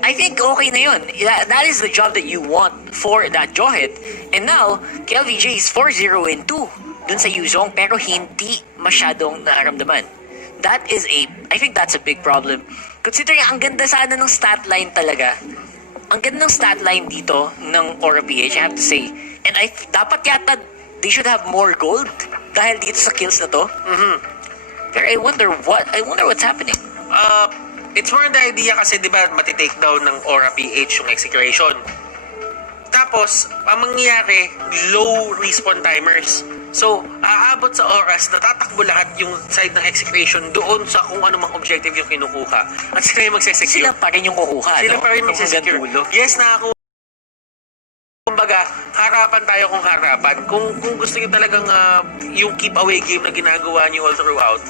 I think okay na yun. That is the job that you want for that Johit. And now, KLVJ is 4-0-2 dun sa Yuzong, pero hindi masyadong naaramdaman. I think that's a big problem. Considering ang ganda sana ng stat line talaga. Ang ganda ng stat line dito ng Aura PH, I have to say. And dapat yata they should have more gold dahil dito sa kills na to. Pero I wonder what's happening. It's more the idea kasi, di ba, matitake down ng Aura PH yung Execration. Tapos, ang mangyayari, low respawn timers. So, aabot sa oras, natatakbo lahat yung side ng Execration doon sa kung ano mang objective yung kinukuha. At sila yung magsesecure. Sila pa rin yung kukuha, Sila no? pa rin magsesecure. Yes, nakakuha. Kumbaga, harapan tayo kung harapan. Kung gusto niyo talagang yung keep away game na ginagawa niyo all throughout,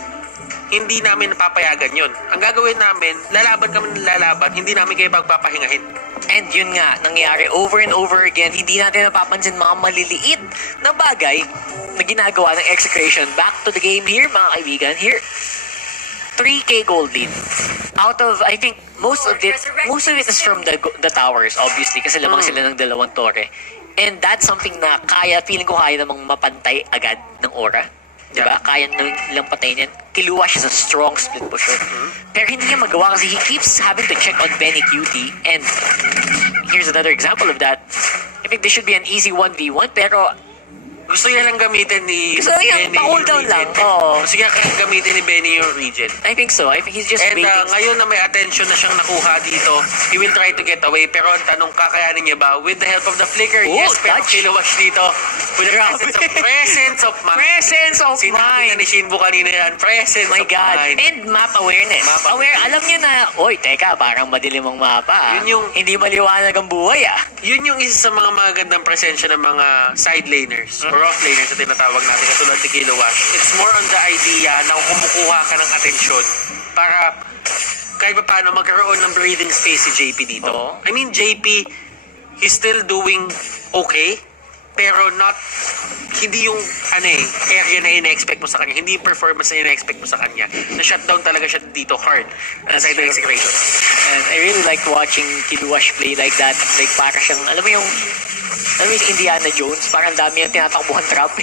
hindi namin napapayagan yun. Ang gagawin namin, lalaban kami ng lalaban, hindi namin kayo pagpapahingahin. And yun nga, nangyayari over and over again, hindi natin napapansin mga maliliit na bagay na ginagawa ng Execration. Back to the game here, mga kaibigan. Here, 3K gold lead. Out of, I think, most of it is from the towers, obviously, kasi lamang sila ng 2 torre. And that's something na feeling ko kaya namang mapantay agad ng Aura. Diba? Kaya nilang patayin yan. Kiluwash is a strong split pusher. Pero hindi niya magawa kasi he keeps having to check on Benny Cutie. And here's another example of that. I think this should be an easy 1v1, pero Gusto niya lang gamitin ni gusto niya Benny pa-hold yung down lang. regen. Oo. Gusto niya gamitin ni Benny yung regen. I think so. I think he's just And waiting. ngayon na may attention na siyang nakuha dito, he will try to get away. Pero ang tanong, kakayanin niya ba? With the help of the flicker, Oh, yes, pero touch. kiluwash dito. With the presence of mind. Presence of Sinabi na mind. ni Shinbu kanina yan, presence My of God. mind. And map awareness. Map Aware, alam niya na, oy, teka, parang madilim ang mapa. Yun yung- Hindi maliwanag ang buhay, ah. Yun yung isa sa mga magandang presensya ng mga side laners or off laners na tinatawag natin katulad ni Kilowatt. It's more on the idea na kumukuha ka ng atensyon para kahit pa paano magkaroon ng breathing space si JP dito. Oo. I mean, JP, he's still doing okay, pero hindi yung area na ina-expect mo sa kanya, hindi yung performance na ina-expect mo sa kanya. Na-shutdown talaga siya dito hard sa side ng execution. And I really like watching Kiluwash play like that. Like, para siyang, alam mo yung Indiana Jones, parang dami yung tinatakbuhan trap.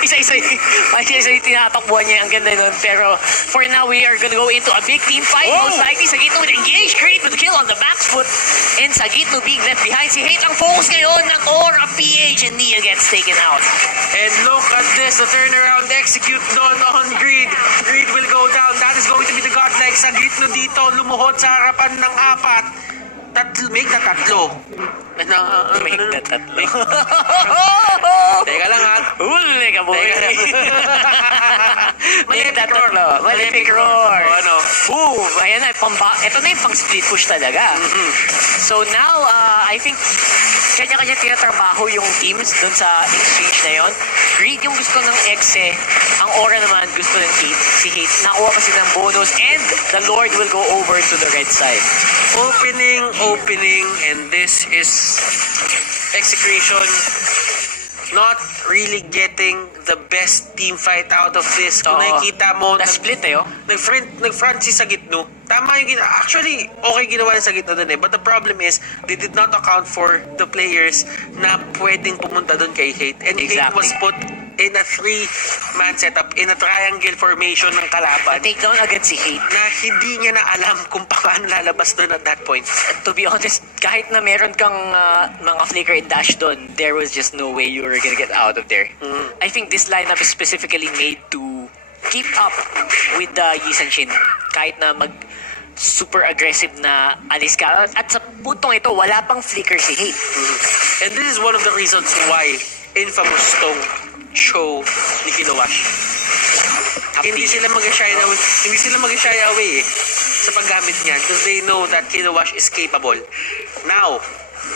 Isa-isa yung tinatakbuhan niya, ang ganda nun. Pero for now, we are gonna go into a big team fight. Most likely, Sagitno will engage, great with the kill on the back foot. And Sagitno being left behind. Si Hate ang focus ngayon ng Aura PH and Nia gets taken out. And look at this, the turnaround execute doon on Greed. Greed will go down. That is going to be the godlike. Sagitno dito, lumuhod sa harapan ng 4. Make na 3. Make na 3. Teka lang ha. Huli ka, boy. Teka lang. Make na 3. Malefic roar. O, ano? Boom! Ayan na, ito na yung pang split push talaga. So now, I think, kanya-kanya tinatrabaho yung teams dun sa exchange na yon. Greed yung gusto ng Exe, ang Aura naman gusto ng Hate. Si Hate, nakuha kasi ng bonus, and the Lord will go over to the red side. Opening, and this is Execration not really getting the best team fight out of this. Kung Oo. nakikita mo, Na-split nag-front si Sagitno. Tama yung ginawa. Actually, okay ginawa yung Sagitno dun eh. But the problem is, they did not account for the players na pwedeng pumunta dun kay Hate. And Hate Exactly. was put in a 3-man setup, in a triangle formation ng kalaban Take down agad si Hate. na hindi niya na alam kung paano lalabas doon at that point. To be honest, kahit na meron kang mga flicker and dash doon, there was just no way you were gonna get out of there. I think this lineup is specifically made to keep up with the Yi Shin. Kahit na super aggressive na alis ka. At sa puntong ito, wala pang flicker si Hate. And this is one of the reasons why infamous tong show ni Kilowash. Hindi sila mag-shy away sa paggamit niyan because they know that Kilowash is capable. Now,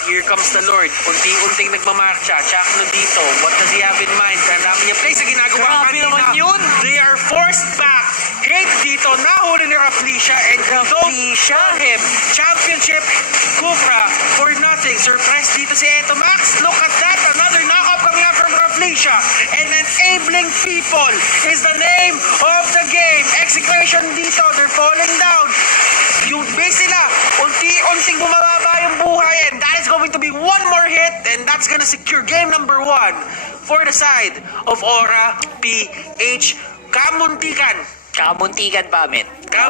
here comes the Lord. Unti-unting nagmamarcha. Chakno dito. What does he have in mind? Ang dami niya plays na ginagawa Grabe kanina. naman yun! They are forced back. Hate dito. Nahuli ni Rafflesia and don't show him. Championship Kufra for nothing. Surprise dito si Eto Max. Look at that. Another knockoff coming out from Rafflesia. And enabling people is the name of the game. Execution dito. They're falling down. Yung base nila, unti-unting bumababa yung buhay, and that is going to be one more hit, and that's gonna secure game number 1 for the side of Aura PH. Kamuntikan Kamuntikan pa, men. pa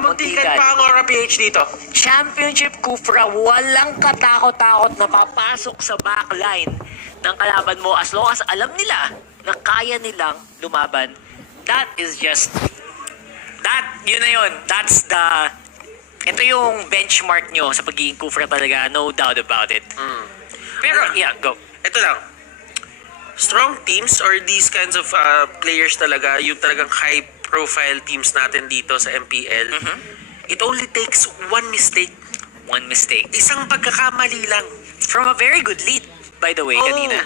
ang Aura PH dito. Championship Kufra, walang katakot-takot na papasok sa backline ng kalaban mo as long as alam nila na kaya nilang lumaban. Yun na yun. Ito yung benchmark nyo sa pagiging Kufra talaga, no doubt about it. Pero, yeah, go. Ito lang. Strong teams or these kinds of players talaga, yung talagang high-profile teams natin dito sa MPL, it only takes one mistake. One mistake. Isang pagkakamali lang. From a very good lead, by the way, Oh. kanina.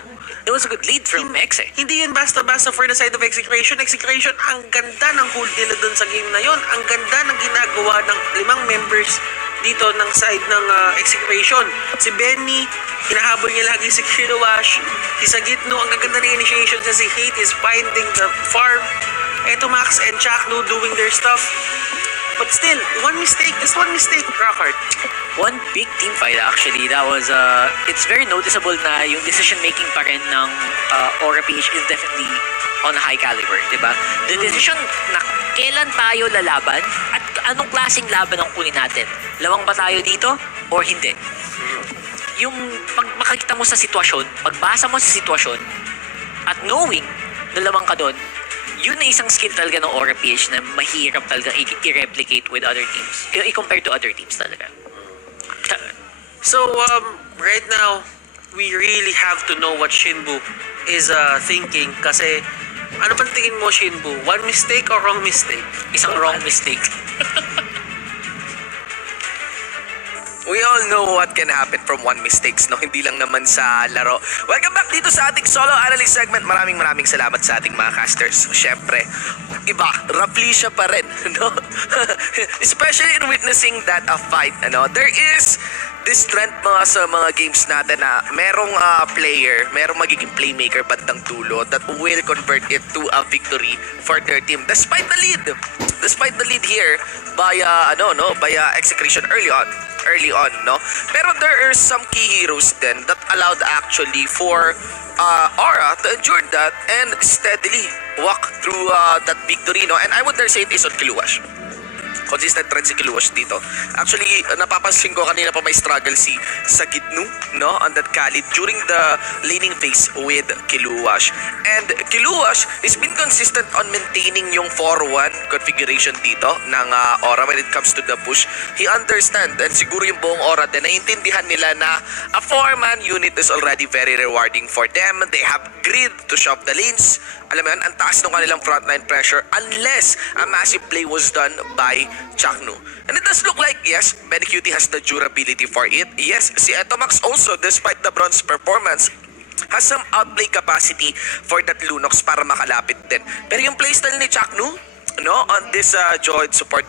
It was a good lead from X eh. Hindi yun basta-basta for the side of Execration. Execration, ang ganda ng hold nila dun sa game na yun. Ang ganda ng ginagawa ng 5 members dito ng side ng Execration. Si Benny, hinahabol niya lagi si Kilowash. Si Sagitno, ang gaganda ng initiation niya. Si Hate is finding the farm. Eto Max and Chakno doing their stuff. But still, one mistake, Rockhart. One big team fight actually. That was, it's very noticeable na yung decision making pa rin ng Aura PH is definitely on a high caliber, di ba? The decision na kailan tayo lalaban at anong klaseng laban ang kunin natin. Lawang ba tayo dito or hindi? Yung pag makakita mo sa sitwasyon, pagbasa mo sa sitwasyon, at knowing na lamang ka doon, yun na isang skill talaga ng Aura PH na mahirap talaga i-replicate with other teams. I-compare to other teams talaga. So, right now, we really have to know what Shinbu is thinking kasi ano bang tingin mo, Shinbu? One mistake or wrong mistake? Isang wrong mistake. We all know what can happen from one mistakes, no? Hindi lang naman sa laro. Welcome back dito sa ating solo analyst segment. Maraming salamat sa ating mga casters. Siyempre, iba, Rafflesia pa rin, no? Especially in witnessing that fight, ano? There is this trend sa mga games natin na merong player, merong magiging playmaker bandang dulo that will convert it to a victory for their team despite the lead here by Execration early on, no? Pero there are some key heroes then that allowed actually for Aura to endure that and steadily walk through that victory, no? And I would dare say it is on Kilowash. Consistent trend si Kilowash dito. Actually, napapansin ko kanina pa may struggle si Sagitno, no? On that Khalid during the laning phase with Kilowash. And Kilowash has been consistent on maintaining yung 4-1 configuration dito ng Aura when it comes to the push. He understand and siguro yung buong Aura din naiintindihan nila na a 4-man unit is already very rewarding for them. They have grid to shove the lanes. Alam mo yan, ang taas ng kanilang frontline pressure unless a massive play was done by Chakno. And it does look like, yes, Benecutie has the durability for it. Yes, si Etomax also, despite the bronze performance, has some outplay capacity for that Lunox para makalapit din. Pero yung playstyle ni Chakno, no, on this Joid support,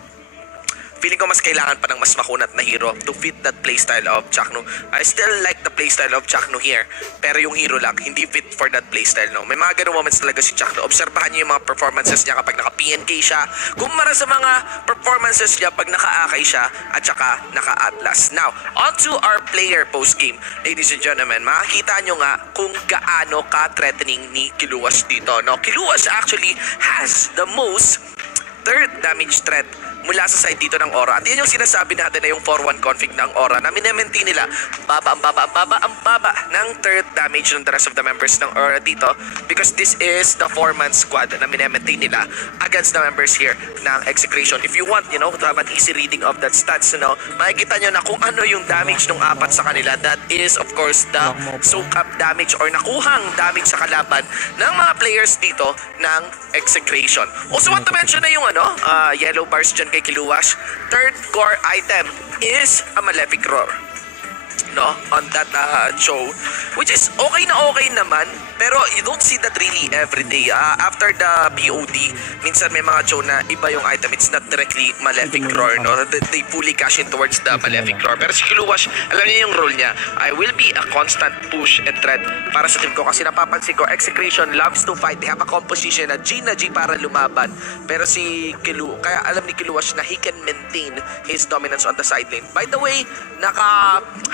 feeling ko mas kailangan pa ng mas makunat na hero to fit that playstyle of Chakno. I still like the playstyle of Chakno here, pero yung hero lang, hindi fit for that playstyle, no? May mga ganung moments talaga si Chakno. Obserbahan niyo yung mga performances niya kapag naka-PNK siya, kumpara sa mga performances niya pag naka-Akay siya, at saka naka-Atlas. Now, on to our player post-game. Ladies and gentlemen, makikita nyo nga kung gaano ka-threatening ni Kiluwas dito, no? Kiluwas actually has the most third damage threat mula sa side dito ng Aura. At yan yung sinasabi natin na yung 4-1 config ng Aura na minemaintain nila ang baba ng third damage ng the rest of the members ng Aura dito, because this is the 4-man squad na minemaintain nila against the members here ng Execration. If you want, you know, to have an easy reading of that stats, you know, makikita nyo na kung ano yung damage ng apat sa kanila. That is, of course, the soak up damage or nakuhang damage sa kalaban ng mga players dito ng Execration. Also want to mention na yung yellow bars dyan kay Kiluwas. Third core item is a Malefic Roar, no, on that show, which is okay naman, pero you don't see that really every day. After the POD, minsan may mga show na iba yung item, it's not directly Malefic Roar, no? They fully cash in towards the Malefic Roar. Pero si Kiluwas, alam niya yung role niya. I will be a constant push and threat para sa team ko, kasi napapansin ko, Execration loves to fight. They have a composition na G para lumaban. Pero si kaya alam ni Kiluwas na he can maintain his dominance on the side lane. By the way,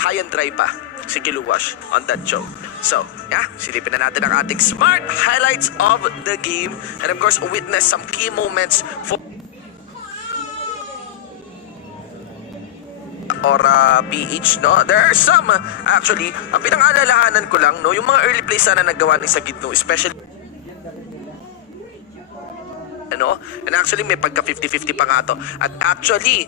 high and dry pa si Kiluwas on that show. So, yeah, silipin na natin ang ating smart highlights of the game, and of course, witness some key moments for Aura PH, no? There are some, actually, ang pinang-alalahanan ko lang, no, yung mga early plays sana nagawa ni Sagid, no, especially and actually may pagka 50-50 pa nga to. At actually,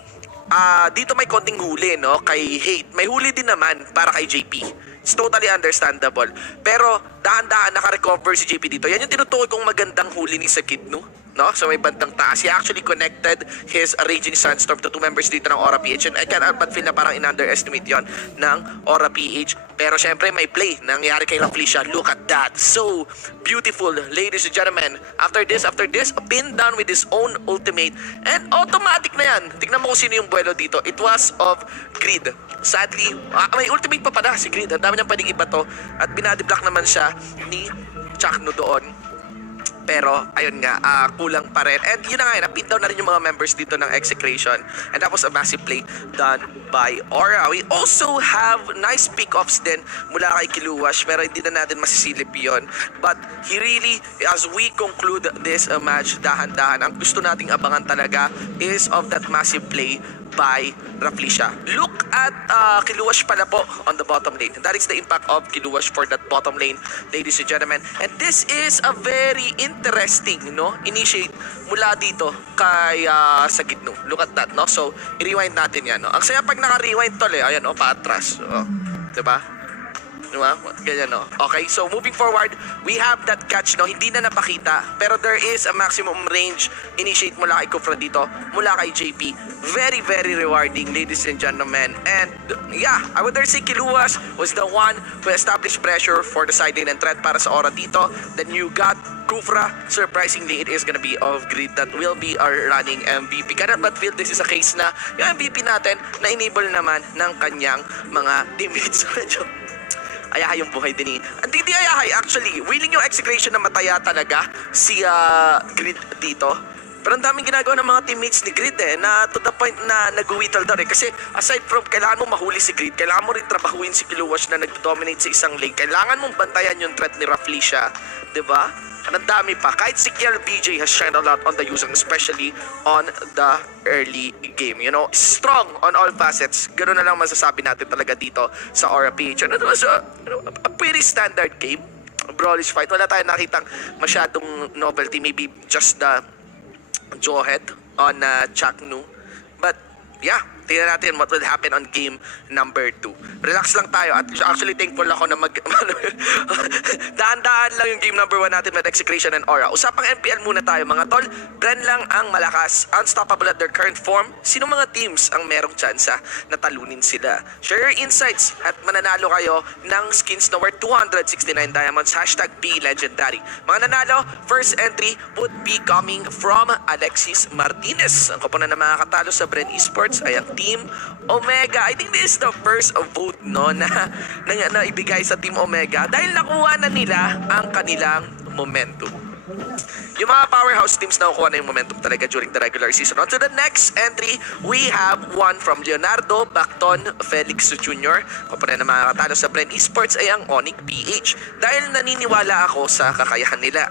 dito may konting huli, no, kay Hate. May huli din naman para kay JP. It's totally understandable. Pero dahan-dahan naka-recover si JP dito. Yan yung tinutukoy kong magandang huli ni Sagid, no? So may bandang taas. He actually connected his Raging Sandstorm to two members dito ng Aura PH. And I can't help but feel na parang in-underestimate yon ng Aura PH. Pero syempre may play nangyari kay Rafflesia. Look at that. So beautiful, ladies and gentlemen. After this, pinned down with his own ultimate. And automatic na yan. Tignan mo kung sino yung buwelo dito. It was of Grid. Sadly, may ultimate pa pala si Grid. Ang dami niyang pwedeng iba to. At binadiblock naman siya ni Chakno doon. Pero, ayun nga, kulang pa rin. And yun na nga, napin down na rin yung mga members dito ng Execration. And that was a massive play done by Aura. We also have nice pick-offs din mula kay Kiluwas, pero hindi na natin masisilip yun. But he really, as we conclude this match, dahan-dahan, ang gusto nating abangan talaga is of that massive play by Rafflesia. Look at Kiluwas pala po on the bottom lane. That is the impact of Kiluwas for that bottom lane, ladies and gentlemen. And this is a very interesting, no, initiate mula dito kay Sagid, no. Look at that, no. So, i-rewind natin yan, no. Ang saya pag naka-rewind tol, ayan, no, paatras. Diba? Diba? Ganyan, no? Okay, so moving forward, we have that catch, no? Hindi na napakita, pero there is a maximum range initiate mula kay Kufra dito, mula kay JP. Very, very rewarding, ladies and gentlemen. And yeah, I would dare say Kiluwas was the one who established pressure for the side lane and threat para sa Aura dito. Then you got Kufra. Surprisingly, it is gonna be of Grid that will be our running MVP. Cannot but feel this is a case na yung MVP natin na enable naman ng kanyang mga teammates. Ayahay yung buhay din hindi ayahay, actually. Willing yung Execration na mataya talaga si Grid dito. Pero ang daming ginagawa ng mga teammates ni Grid na to the point na nag-whittle down Kasi aside from kailangan mo mahuli si Grid, kailangan mo rin trabahuin si Kiluwas na nag-dominate sa isang lane. Kailangan mong bantayan yung threat ni Rafflesia, diba? Ang dami pa. Kahit si Kiel BJ has shined a lot on the using, especially on the early game. You know, strong on all facets. Ganoon na lang masasabi natin talaga dito sa Aura PH. And it was a pretty standard game. Brawlish fight. Wala tayong nakitang masyadong novelty. Maybe just the jawhead on Chakno. But yeah, tingnan natin what will happen on game number 2. Relax lang tayo. At actually, thankful ako na daan-daan lang yung game number 1 natin with Execration and Aura. Usapang MPL muna tayo mga tol. Bren lang ang malakas, unstoppable at their current form. Sino mga teams ang merong tsansa na talunin sila? Share your insights at mananalo kayo ng skins na worth 269 diamonds. Hashtag #BeLegendary. Mga nanalo, first entry would be coming from Alexis Martinez. Ang koponan na makakatalo sa Bren Esports ay ang Team Omega. I think this is the first vote no na ibigay sa Team Omega dahil nakuha na nila ang kanilang momentum. Yung mga powerhouse teams na kukuha na yung momentum talaga during the regular season. On to the next entry, we have one from Leonardo Bacton Felix Jr. Komponen na makakatalo sa Bren Esports ay ang Onyx PH dahil naniniwala ako sa kakayahan nila.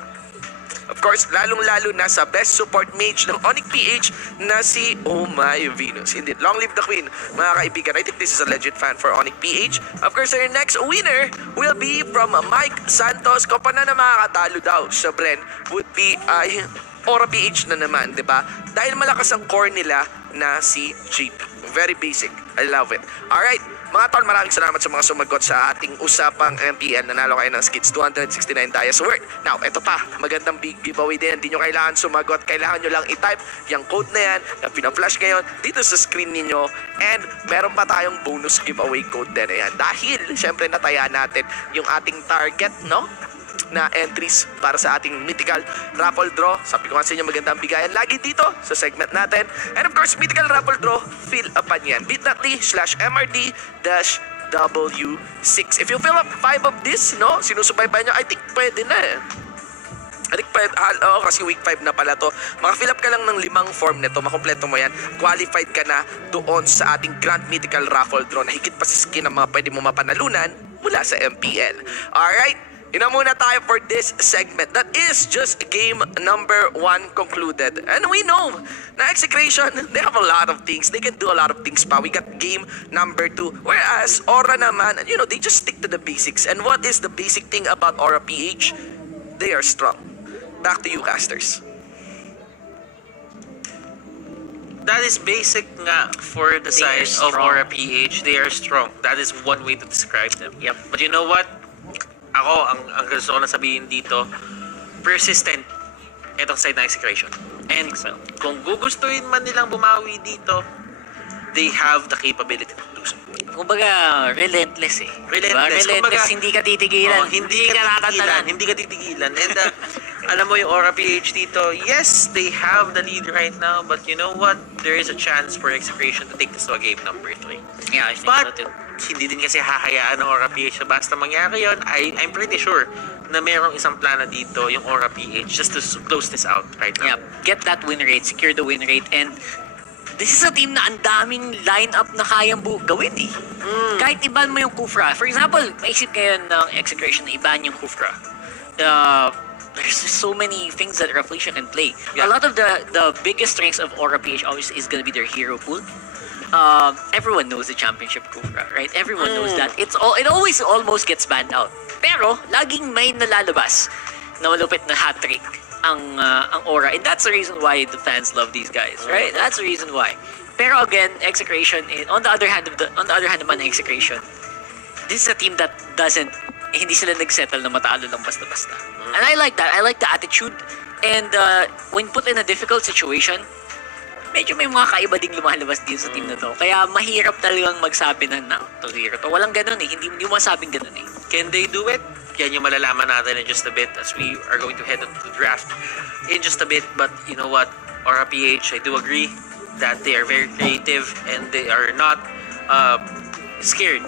Of course, lalong-lalo na sa best support mage ng Onyx PH na si Oh My Venus. Hindi, long live the queen, mga kaibigan. I think this is a legit fan for Onyx PH. Of course, our next winner will be from Mike Santos. Komponen na makakatalo daw sa Bren would be ay Aura PH na naman, di ba? Dahil malakas ang core nila na si JP. Very basic. I love it. Alright, mga tol, maraming salamat sa mga sumagot sa ating usapang MPL. Nanalo kayo ng skits 269 Dias worth. Now, eto pa, magandang big giveaway din. Hindi nyo kailangan sumagot. Kailangan nyo lang i-type yung code na yan na pina-flash ngayon dito sa screen ninyo. And meron pa tayong bonus giveaway code din. Ayan. Dahil, syempre, nataya natin yung ating target, no? Na entries para sa ating mythical raffle draw. Sabi ko nga sa inyo, magandang bigayan lagi dito sa segment natin. And of course, mythical raffle draw, fill upan yan. bit.ly/MRD-W6. If you fill up 5 of this, no, sinusubaybayan nyo, I think pwede na eh. I think pwede, kasi week 5 na pala to. Maka-fill up ka lang ng 5 form nito, makompleto mo yan. Qualified ka na doon sa ating Grand Mythical Raffle Draw na higit pa sa skin ng mga pwede mo mapanalunan mula sa MPL. Alright, yun na muna tayo for this segment. That is just game number 1 concluded. And we know na Execration, they have a lot of things. They can do a lot of things pa. We got game number 2. Whereas Aura naman, you know, they just stick to the basics. And what is the basic thing about Aura PH? They are strong. Back to you, casters. That is basic nga for the They are side of strong. Aura PH. They are strong. That is one way to describe them. Yep. But you know what? Ako, ang gusto ko na sabihin dito, persistent itong side na Execration. And kung gugustuhin man nilang bumawi dito, they have the capability to do so. Kumbaga, relentless eh. Relentless. Diba? Relentless, Kumbaga, hindi ka titigilan. Hindi ka titigilan. Hindi ka titigilan. And alam mo yung Aura PH dito, yes, they have the lead right now, but you know what? There is a chance for Execration to take this to a game number 3. Yeah, I think But, so too. hindi din kasi hahayaan ng Aura PH na basta mangyari yun. I'm pretty sure na merong isang plana dito, yung Aura PH, just to close this out right now. Yeah, get that win rate, secure the win rate, and this is a team na ang daming lineup na kayang gawin eh. Kahit iban mo yung Kufra. For example, maisip kayo ng Execration na iban yung Kufra. There's just so many things that Reflection can play. Yeah. A lot of the biggest strengths of Aura PH always is gonna be their hero pool. Everyone knows the championship Kufra, right? Everyone knows that. It always almost gets banned out. Pero laging may nalalabas na malupit na hat-trick ang Aura, and that's the reason why the fans love these guys, right? That's the reason why. Pero again, Execration, on the other hand naman ng Execration, this is a team that hindi sila nagsettle na matalo lang basta-basta. And I like that. I like the attitude. And when put in a difficult situation, medyo may mga kaiba ding lumalabas din sa team na to. Kaya mahirap talagang magsabi na to hero to. Walang ganun eh. Hindi mo masabing ganun eh. Can they do it? Yan yung malalaman natin in just a bit as we are going to head into the draft in just a bit. But you know what? Aura PH, I do agree that they are very creative and they are not scared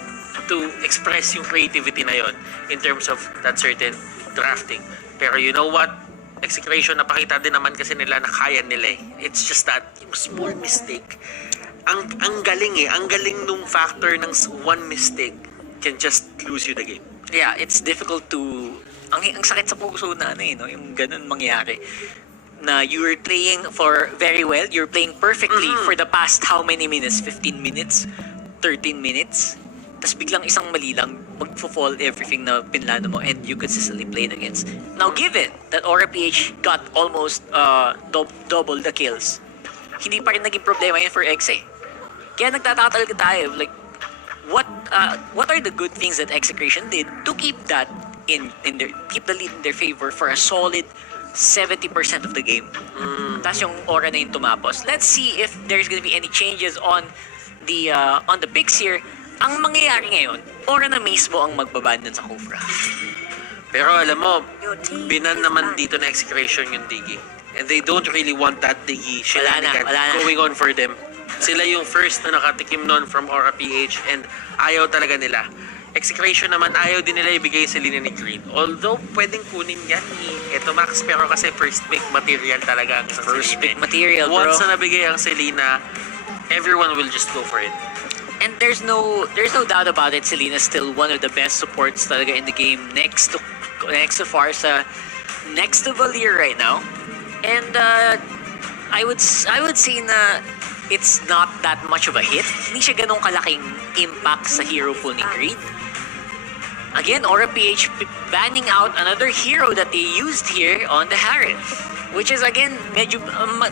to express yung creativity na yon in terms of that certain drafting. Pero you know what? Execration, napakita din naman kasi nila na kaya nila eh. It's just that yung small mistake, ang galing eh. Ang galing nung factor ng one mistake can just lose you the game. Yeah, it's difficult to... Ang sakit sa puso na no? Yung ganun mangyari. Na you're playing for very well, you're playing perfectly for the past how many minutes? 15 minutes? 13 minutes? Tapos biglang isang mali lang, mag-fall everything na pinlano mo and you consistently played against. Now, given that Aura PH got almost double the kills, hindi pa rin naging problema yan for Exe. Kaya nagtataka talaga tayo, like, what are the good things that Execration did to keep that keep the lead in their favor for a solid 70% of the game. Tapos yung aura na yung tumapos. Let's see if there's gonna be any changes on the picks here. Ang mangyayari ngayon, aura na mismo ang magbaban dun sa Kufra. Pero alam mo, binan naman dito na Execration yung Diggy. And they don't really want that Diggy shenanigan wala na. going on for them. Sila yung first na nakatikim nun from Aura PH and ayaw talaga nila. Execration naman, ayaw din nila ibigay sa linya ni Creed. Although, pwedeng kunin yan ni Max, pero kasi first pick material talaga ang isang First Selena. pick material, bro. Once na nabigay ang Selena, everyone will just go for it. And there's no doubt about it. Selena's still one of the best supports talaga in the game, next to Pharsa, next to Valier right now. And I would say na it's not that much of a hit. Hindi siya ganong kalaking impact sa hero pool ni Creed. Again, Aura PH banning out another hero that they used here on the Harith. Which is again, medyo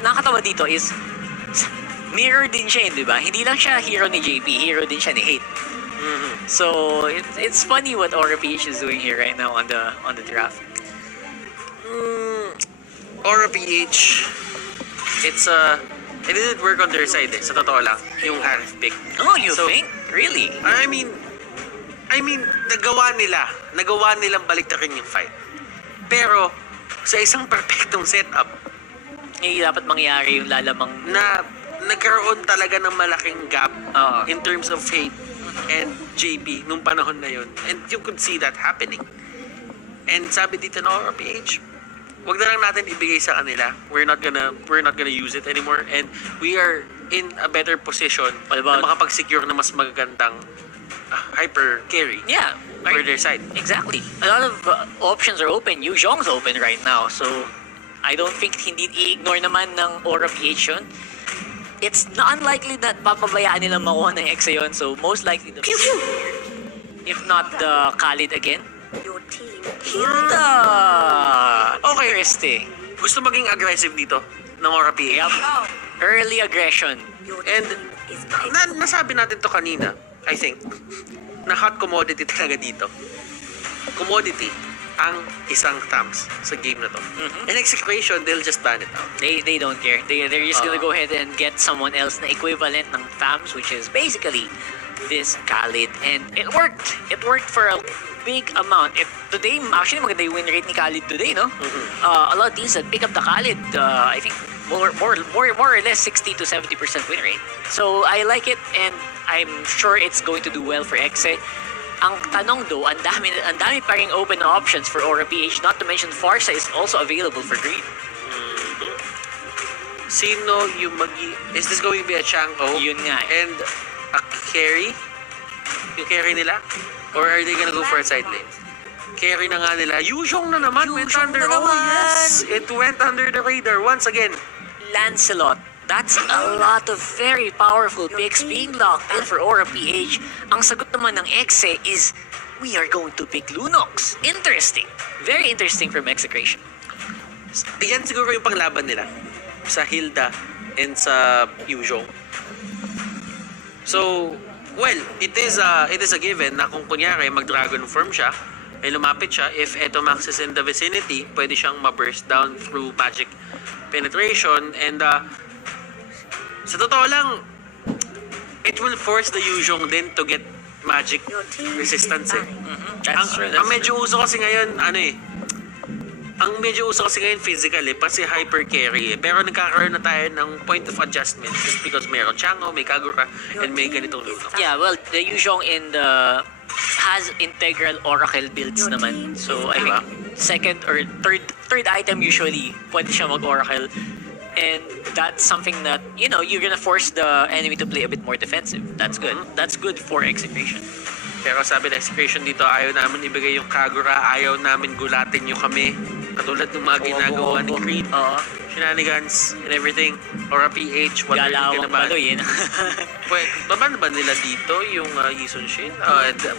nakatawa dito is mirror din siya, di ba? Hindi lang siya hero ni JP, hero din siya ni Hate. So it's funny what Aura PH is doing here right now on the draft. Aura PH, it didn't work on their side sa totoo lang, yung Harith pick. Oh, you So, think? Really? I mean, nagawa nilang baliktarin yung fight. Pero, sa isang perfectong setup, Hindi dapat mangyari yung lalamang na nagkaroon talaga ng malaking gap in terms of Fate and JP nung panahon na yun. And you could see that happening. And sabi dito na Aura PH, wag na lang natin ibigay sa kanila. We're not gonna use it anymore. And we are in a better position What about- na makapag-secure na mas magagandang hyper carry Yeah, for right. their side. Exactly. A lot of options are open. Yu Zhong's open right now. So, I don't think hindi i-ignore naman ng Aura PH yun. It's not unlikely that papabayaan nilang makuha ng Exa yun. So, most likely, if not the Khalid again. Hilda! Okay. Interesting. Gusto maging aggressive dito ng Aura PH. Yep. Early aggression. And nasabi natin to kanina, I think, na hot commodity talaga dito. Commodity ang isang Tams sa game na to. And Execration, they'll just ban it out. They don't care. They're just gonna go ahead and get someone else na equivalent ng FAMS, which is basically this Khalid. And it worked. It worked for a big amount. Today, actually maganda yung win rate ni Khalid today, no? A lot of teams that pick up the Khalid, I think more or less 60 to 70% win rate. So I like it, and I'm sure it's going to do well for Exe. Ang tanong though, ang dami pa ring open na options for Aura PH, not to mention Pharsa is also available for Green. Sino yung is this going to be a Chang'o? Yun nga eh. And a carry? Yung carry nila? Or are they gonna go for a side lane? Carry na nga nila. Yu Zhong na naman went Zhong under. na Oh yes! It went under the radar once again. Lancelot. That's a lot of very powerful picks being locked in for Aura PH. Ang sagot naman ng Exe is, we are going to pick Lunox. Interesting. Very interesting from Execration. Yan siguro yung panglaban nila sa Hilda and sa Yu Zhong. So, well, it is a given na kung kunyari mag-dragon form siya, ay lumapit siya, if Max is in the vicinity, pwede siyang ma-burst down through magic penetration, and sa totoo lang, it will force the Yu Zhong din to get magic resistance eh. Ang medyo uso kasi ngayon, ang medyo uso kasi ngayon physical kasi hyper carry eh. Pero nagkakaroon na tayo ng point of adjustment just because meron Chang'o, may Kagura, and may ganitong Luno. Yeah, well, the Yu Zhong has integral Oracle builds naman. So, I think second or third item usually, pwede siya mag-Oracle. And that's something that, you're gonna force the enemy to play a bit more defensive. That's good. That's good for Execration. Pero sabi ng Execration dito, ayaw namin ibigay yung Kagura, ayaw namin gulatin nyo kami. Katulad ng mga ginagawa ni Creed. Shenanigans and everything. Or a PH, wala ka Galawang naman. baloy, Pwede, baban ba nila dito yung Yisun Shin?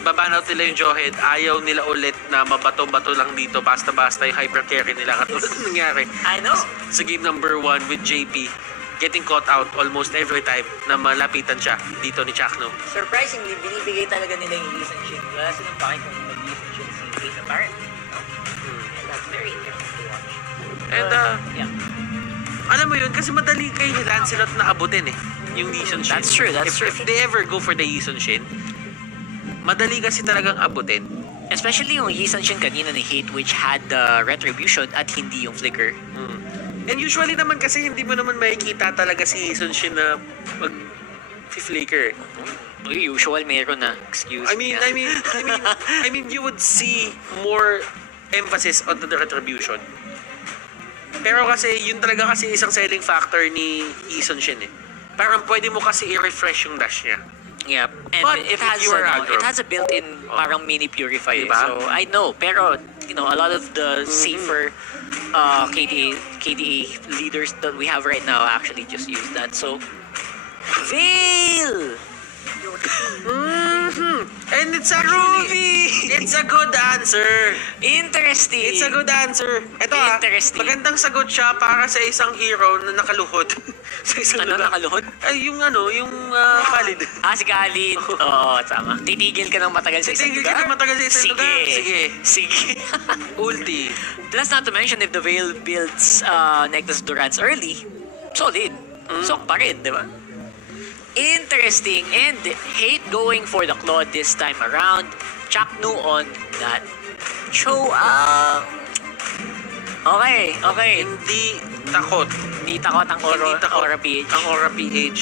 Baban out nila yung Johead. Ayaw nila ulit na mabato-bato lang dito. Basta-basta yung hyper carry nila. Katulad ng nangyari I know. sa game number 1 with JP. getting caught out almost every time na malapitan siya dito ni Chakno. Surprisingly, binibigay talaga nila yung Lee Sun-shin. Wala silang pake kung mag-Lee Sun-shin si Ace apparently. No? And that's very interesting to watch. And Yeah. alam mo yun, kasi madali kay Lancelot na abutin yung Lee Sun-shin. That's true, that's true. If they ever go for the Lee Sun-shin, madali kasi talagang abutin. Especially yung Lee Sun-shin kanina ni Hate, which had the retribution at hindi yung flicker. And usually naman kasi hindi mo naman makikita talaga si Sun-shin na mag-flicker. Usual meron na. Excuse I me. mean, you would see more emphasis on the retribution. Pero kasi, yun talaga kasi isang selling factor ni Lee Sun-shin Parang pwede mo kasi i-refresh yung dash niya. Yeah, and But it has you are aggro. it has a built-in parang mini purifier. Diba? So I know, pero a lot of the safer KDA leaders that we have right now actually just use that. So Veil. And it's actually, it's a good answer. Interesting. It's a good answer. Ito Interesting. magandang sagot siya para sa isang hero na nakaluhod. Sa isang Ano lugar. nakaluhod? Ay, yung Khalid. Si Khalid. Oo, tama. Titigil ka ng matagal sa isang Titigil lugar? ka ng matagal sa isang lugar? Sige. Sige. Ulti. Plus, not to mention, if the Veil builds Nectus Durance early, solid. Sok pa rin, di ba? Interesting. And Hate going for the claw this time around. Chaknu on that. Okay. Hindi takot. Hindi takot ang Hindi takot Aura PH. ang Aura PH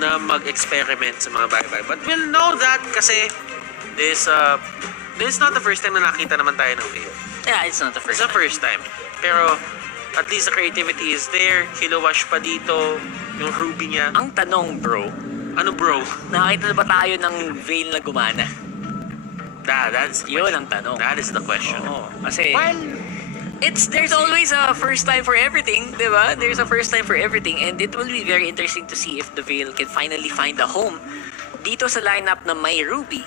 na mag-experiment sa mga bye-bye. But we'll know that kasi this is not the first time na nakita naman tayo ng Veil. Yeah, it's not the It's first the first time. Pero at least the creativity is there. Kilowash pa dito. Yung Ruby niya. Ang tanong, bro, Ano bro? nakita na ba tayo ng Veil na gumana? That's the Yun question. ang tanong. That is the question. Oo, kasi Well, there's always a first time for everything, di ba? There's a first time for everything, and it will be very interesting to see if the Veil can finally find a home dito sa lineup na may Ruby.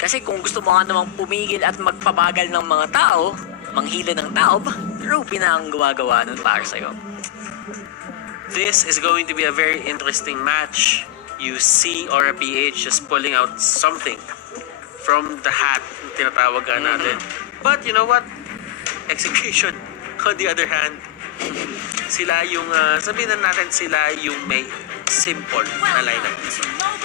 Kasi kung gusto mo nga namang pumigil at magpabagal ng mga tao, manghila ng tao, Ruby na ang gumagawa nun para sa'yo. this is going to be a very interesting match. You see Aura PH just pulling out something from the hat, tinatawag natin. But you know what? Execution, on the other hand, sila yung, sabihin na natin sila yung may simple na lineup.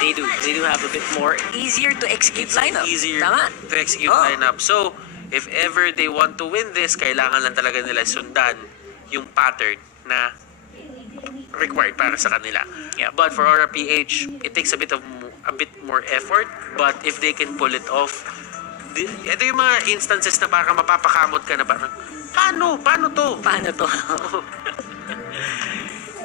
They do have a bit more easier to execute lineup. Easier Tama? to execute Oh. lineup. So, if ever they want to win this, kailangan lang talaga nila sundan yung pattern na required para sa kanila. Yeah. But for Aura PH, it takes a bit more effort. But if they can pull it off, ito yung mga instances na parang mapapakamot ka na parang, paano to? Paano to?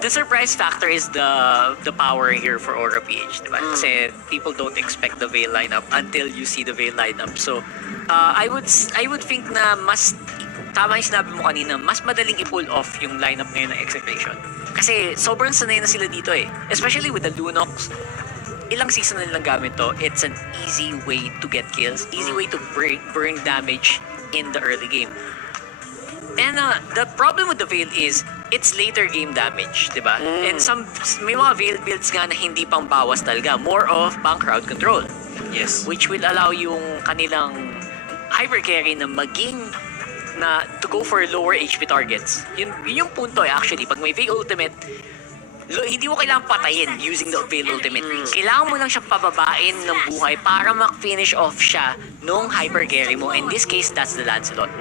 The surprise factor is the power here for Aura PH, diba? Kasi people don't expect the Veil lineup until you see the Veil lineup. So, I would think na mas tama yung sinabi mo kanina, mas madaling i-pull off yung lineup ngayon ng Execration. Kasi sobrang sanay na sila dito Especially with the Lunox. Ilang season na nilang gamit to. It's an easy way to get kills. Easy way to burn damage in the early game. And the problem with the Veil is, it's later game damage, diba? And may mga Veil builds nga na hindi pang bawas talaga. More of pang crowd control. Yes. Which will allow yung kanilang hyper carry na to go for lower HP targets. Yun yung punto actually. Pag may Veil Ultimate, hindi mo kailangan patayin using the Veil Ultimate. Kailangan mo lang siya pababain ng buhay para mak-finish off siya nung hyper carry mo. In this case, that's the Lancelot.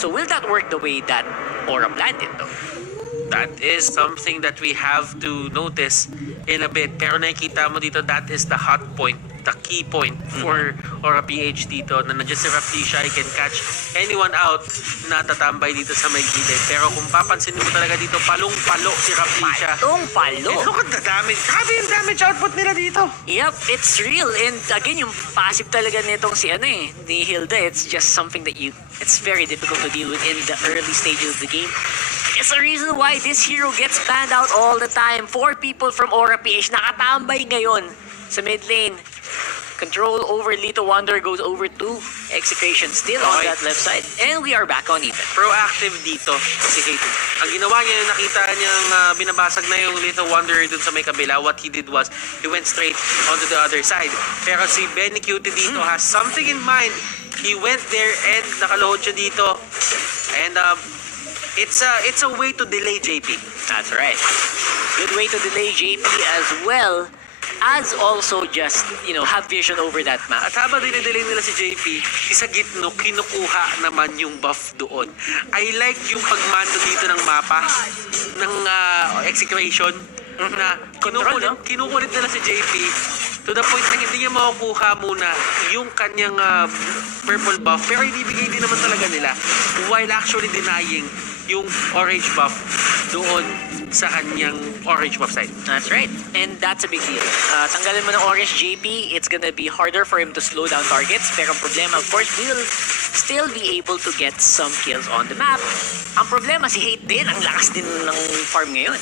So will that work the way that Aura planned it though? That is something that we have to notice in a bit. Pero nakikita mo dito, that is the hot point, the key point for Aura PH dito, na nandiyan si Rafflesia, he can catch anyone out na tatambay dito sa may gilid. Pero kung papansin mo talaga dito, palong-palo si Rafflesia. Palo. Look at the damage. Grabe yung damage output nila dito. Yep, it's real. And again, yung passive talaga nitong ni Hilda, it's just something that it's very difficult to deal with in the early stages of the game. It's the reason why this hero gets banned out all the time. 4 people from Aura PH nakatambay ngayon sa mid lane. control over Lito Wonder goes over to Execration still on Okay. that left side. And we are back on even. Proactive dito si Kate. Ang ginawa niya, nakita niyang binabasag na yung Little Wanderer dun sa may kabila. What he did was, he went straight onto the other side. Pero si Benny Cutie dito has something in mind. He went there and nakalohod siya dito. And it's a way to delay JP. That's right. Good way to delay JP as well as also just, have vision over that map. At habang dinidelay nila si JP, sa gitno, kinukuha naman yung buff doon. I like yung pagmando dito ng mapa, ng execution, na kinukulit nila si JP to the point na hindi niya makukuha muna yung kanyang purple buff, pero ibibigay din naman talaga nila while actually denying yung orange buff doon sa kanyang orange buff side. That's right. And that's a big deal. Tanggalin mo ng orange JP, it's gonna be harder for him to slow down targets. Pero ang problema, of course, will still be able to get some kills on the map. Ang problema, si Hate din. Ang lakas din ng farm ngayon.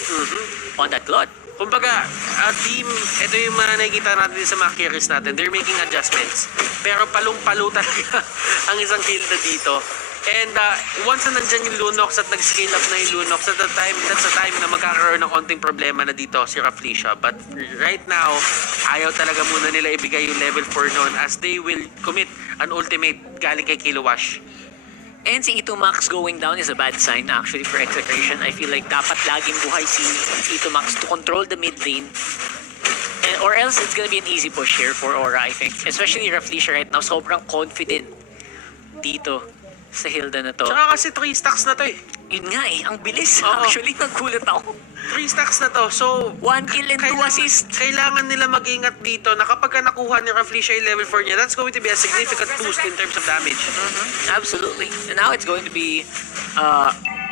On that Claude. Kumbaga, team, ito yung mga nakikita natin sa mga carries natin. They're making adjustments. Pero palong-palo talaga ang isang kill na dito. And once na nandyan yung Lunox at nag-scale up na yung Lunox, that's the time na magkakaroon ng konting problema na dito si Rafflesia. But right now, ayaw talaga muna nila ibigay yung level 4 noon as they will commit an ultimate galing kay Kilowash. And si Ito Max going down is a bad sign actually for Execration. I feel like dapat laging buhay si Ito Max to control the mid lane. Or else it's gonna be an easy push here for Aura, I think. Especially Rafflesia right now, sobrang confident dito sa Hilda na to. Tsaka kasi 3 stacks na to eh. Yun nga eh, ang bilis. Oo. Actually, nagkulat ako. 3 stacks na to. So, 1 kill and 2 assist. Kailangan nila mag-ingat dito na kapag ka nakuha ni Rafflesia yung level 4 niya, that's going to be a significant boost in terms of damage. Absolutely. And now it's going to be,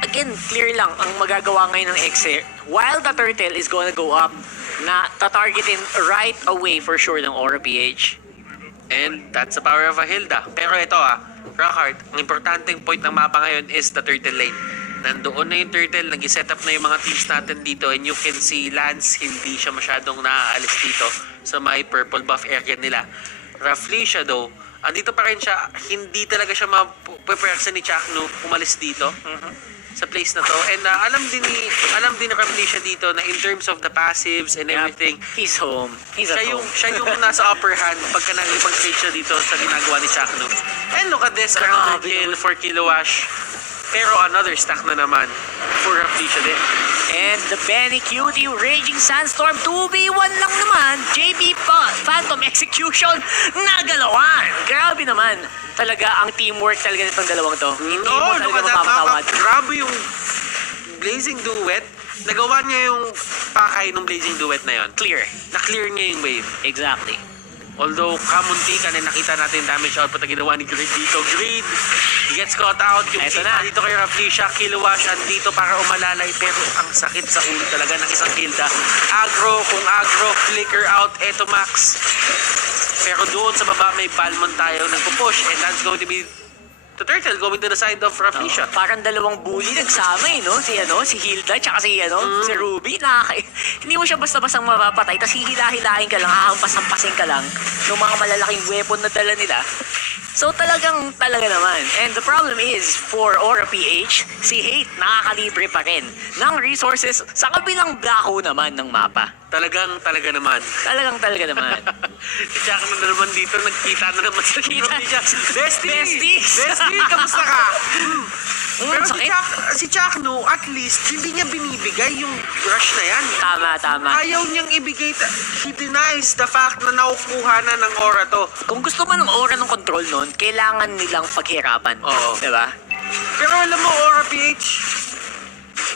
again, clear lang ang magagawa ngayon ng Exe. While the turtle is going to go up, na tatargetin right away for sure ng Aura PH. And that's the power of a Hilda. Pero ito Rockhart, ang importanteng point ng mapa ngayon is the turtle lane. Nandoon na yung turtle, nag-set up na yung mga teams natin dito, and you can see Lance, hindi siya masyadong naaalis dito sa may purple buff area nila. Rafflesia though, andito pa rin siya, hindi talaga siya mapupersa ni Chakno umalis dito sa place na to. And alam din ni Rafflesia dito na in terms of the passives and everything, He's home. He's at home. siya yung nasa upper hand pagka nag-trade siya dito sa ginagawa ni Chakno. And look at this, another kill for Kilowash. Pero another stack na naman for Rafflesia din. And the Benny Cutie Raging Sandstorm 2v1 lang naman. JP pa, Phantom Execution, nagalawan. Grabe naman. Talaga ang teamwork talaga nitong dalawang to. Hindi mo look talaga at that. mapapatawad. Grabe yung Blazing Duet. Nagawa niya yung pakay ng Blazing Duet na yon. Clear. Na-clear niya yung wave. Exactly. Although, kamuntikan na nakita natin damage output na ginawa ni Greed dito. Greed, he gets caught out. Yung Eto kita na. dito kay Rafflesia, Kilowash, andito para umalalay. Pero ang sakit sa ulo talaga ng isang Hilda. Kung agro, flicker out, eto Max. Pero doon sa baba may Balmon tayo nagpo-push. And that's going to be the turtle going to the side of Rafflesia. Parang dalawang bully nagsama no? Si Hilda tsaka si Ruby. Hindi mo siya basta-bastang mapapatay. Tapos hihila-hilahin ka lang, hahampas-hampasin ka lang ng mga malalaking weapon na dala nila. So talaga naman. And the problem is, for Aura PH, si Hate nakakalibre pa rin ng resources sa kabilang dako naman ng mapa. Talaga naman. Talaga naman. Si Jack na naman dito, nagkita na naman sa Rafflesia. Bestie! Bestie, kamusta ka? Pero sakit. si Chakno, at least, hindi niya binibigay yung rush na yan. Tama. Ayaw niyang ibigay. He denies the fact na nakukuha na ng Aura to. Kung gusto man ng Aura ng control nun, kailangan nilang paghirapan. Oo. Diba? Pero alam mo, Aura PH,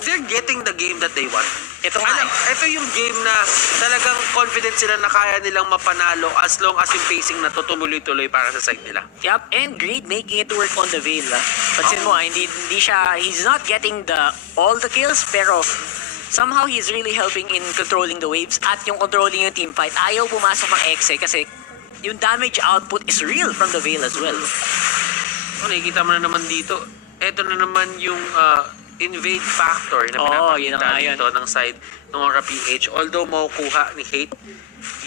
they're getting the game that they want. Ito nga Ito yung game na talagang confident sila na kaya nilang mapanalo as long as yung pacing na to tumuloy-tuloy para sa side nila. Yup, and Greed making it work on the Veil. Pansin mo, hindi siya, he's not getting all the kills, pero somehow he's really helping in controlling the waves at yung controlling yung team fight. Ayaw pumasok ng Exe kasi yung damage output is real from the Veil as well. Nakikita mo na naman dito. Ito na naman yung invade factor na Oo, yun pinapakita ang nga dito ng side ng Aura PH. Although makukuha ni Hate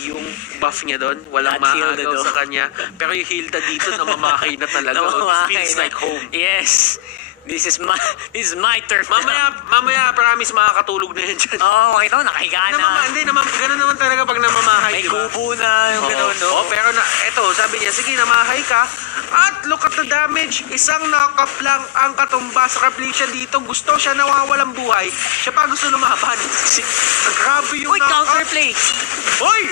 yung buff niya doon, walang Not Hilda mahagaw doon. sa kanya. Pero yung Hilda dito, namamahay na talaga. It Namamahay feels na. like home. Yes. This is my turf. Mamaya, promise, makakatulog na yan dyan. Oo, ito, nakahiga na. Hindi, ganun naman talaga pag namamahay, May di ba? kubo na yung gano'n, no? Oo, pero eto, sabi niya, sige, namahay ka. At look at the damage. Isang knock-up lang ang katumba sa Repletion dito. Gusto siya nawawalang buhay. Siya pa gusto lumaban. Grabe yung Uy, knock-up. counterplay. Hoy!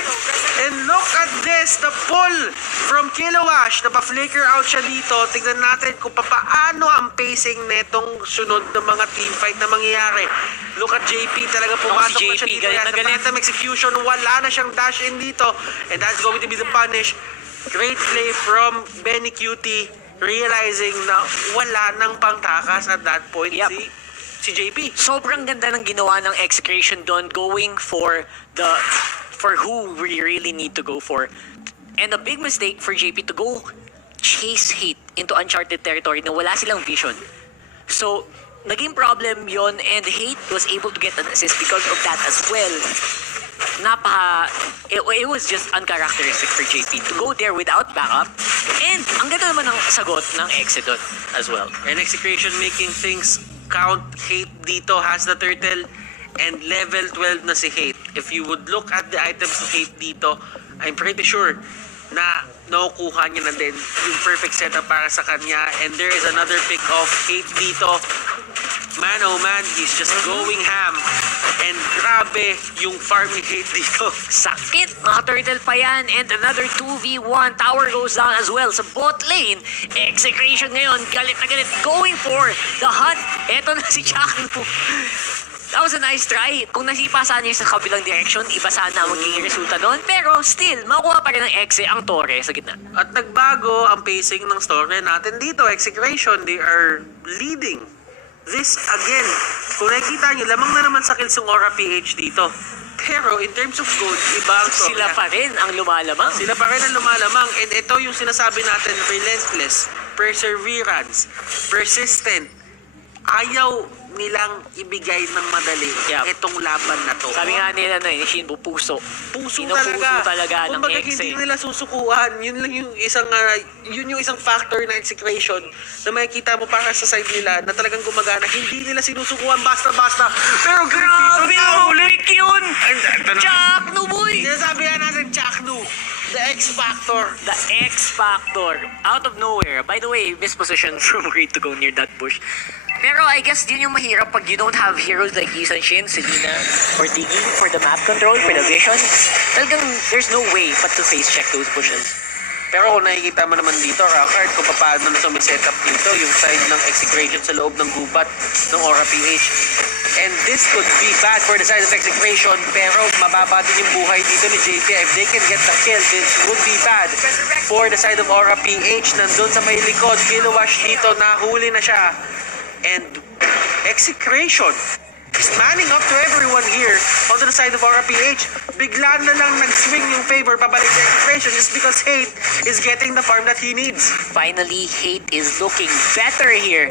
And look at this, the pull from Kilowash. Napa-flicker out siya dito. Tignan natin kung paano ang pacing netong sunod ng mga teamfight na mangyayari. Look at JP, talaga pumasok si na siya JP, dito. galit na Yan, galit. Phantom execution, wala na siyang dash in dito. And that's going to be the punish. Great play from Benny Cutie, realizing na wala nang pangtakas at that point Yep. si JP. Sobrang ganda ng ginawa ng execution doon, going for who we really need to go for. And a big mistake for JP to go chase Hate into uncharted territory na wala silang vision. So, naging problem yon, and Hate was able to get an assist because of that as well. It was just uncharacteristic for JP to go there without backup. And ang ganda naman ng sagot ng Exe doon as well. And execution making things count. Hate dito has the turtle and level 12 na si Hate. If you would look at the items of Hate dito, I'm pretty sure na nakukuha niya na din yung perfect setup para sa kanya. And there is another pick of Hate dito. Man, oh man, he's just going ham. And grabe yung farming Hate dito. Sakit! Naka-turtle pa yan. And another 2v1. Tower goes down as well sa bot lane. Execration ngayon. Galit na galit. Going for the hunt. Eto na si Chakno. That was a nice try. Kung nasipa sana niya sa kabilang direction, iba sana magiging resulta doon. Pero still, makuha pa rin ng Exe ang Torre sa gitna. At nagbago ang pacing ng story natin dito. Execration, they are leading this again. Kung nakikita nyo, lamang na naman sa kills ng Aura PH dito. Pero in terms of gold, iba ang story. Sila pa rin ang lumalamang. Sila pa rin ang lumalamang. And ito yung sinasabi natin, relentless, perseverance, persistent. Ayaw nilang ibigay ng madali itong laban na to. Sabi nga nila na Shinbu, puso. Puso Pinupuso talaga ng Kumbaga, Exe. hindi nila susukuhan. Yun lang yung isang factor na execution na makikita mo para sa side nila na talagang gumagana. Hindi nila sinusukuhan basta-basta. Pero Grabe! Pick yun! Chakno, boy! Sinasabi nga natin, Chakno, the X factor. The X Factor. Out of nowhere. By the way, misposition from Great to go near that bush. Pero I guess yun yung mahirap pag you don't have heroes like Yisan Shin, Selena, or Diggy for the map control, for the vision. Talagang there's no way but to face check those bushes. Pero kung nakikita mo naman dito, Rockart, kung paano na sumi-setup dito, yung side ng execution sa loob ng gubat ng Aura PH. And this could be bad for the side of execution, pero mababa din yung buhay dito ni JP. If they can get the kill, this would be bad for the side of Aura PH. Nandun sa may likod, Kilowash dito, nahuli na siya. And execution is manning up to everyone here on the side of Aura PH. Bigla na lang nag-swing yung favor pabalik sa execution just because Hate is getting the farm that he needs. Finally, Hate is looking better here.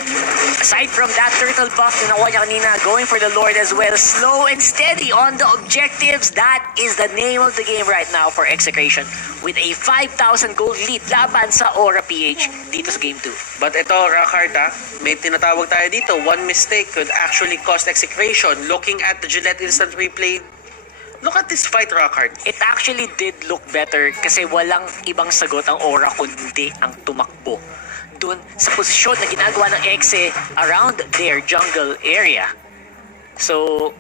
Aside from that turtle buff na nakuha niya kanina, going for the Lord as well. Slow and steady on the objectives. That is the name of the game right now for Execration. With a 5,000 gold lead laban sa Aura PH dito sa Game 2. But ito, Rockart, may tinatawag tayo dito. One mistake could actually cost execution. Looking at the Gillette Instant Replay, look at this fight, Rockart. It actually did look better kasi walang ibang sagot ang Aura kundi ang tumakbo dun sa posisyon na ginagawa ng Exe around their jungle area. So,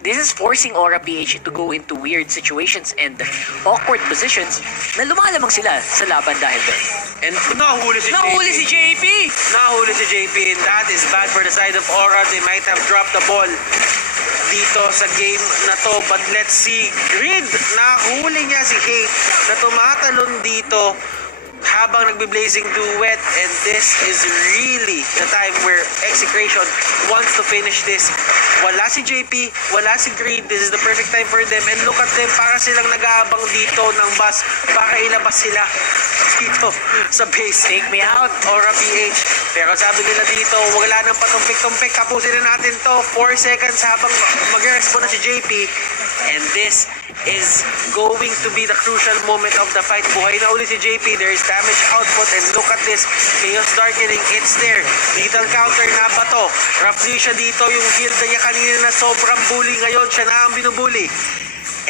this is forcing Aura PH to go into weird situations and awkward positions na lumalamang sila sa laban dahil doon. And nahuli si JP! Nahuli si JP, and that is bad for the side of Aura. They might have dropped the ball dito sa game na to. But let's see, Grid, nahuli niya si Hate na tumatalon dito habang nagbe-blazing duet, and this is really the time where Execration wants to finish this. Wala si JP, wala si Green. This is the perfect time for them. And look at them, para silang nag-aabang dito ng bus. Baka ilabas sila dito sa base. Take me out. Aura PH. Pero sabi nila dito, wala nang patumpik-tumpik. Kapusin na natin to. 4 seconds habang mag-respond na si JP. And this is going to be the crucial moment of the fight. Buhay na uli si JP. There is damage output. And look at this. Chaos Darkening. It's there. Lethal counter na ba to? Rapsisha dito. Yung gilda niya kanina na sobrang bully. Ngayon siya na ang binubuli.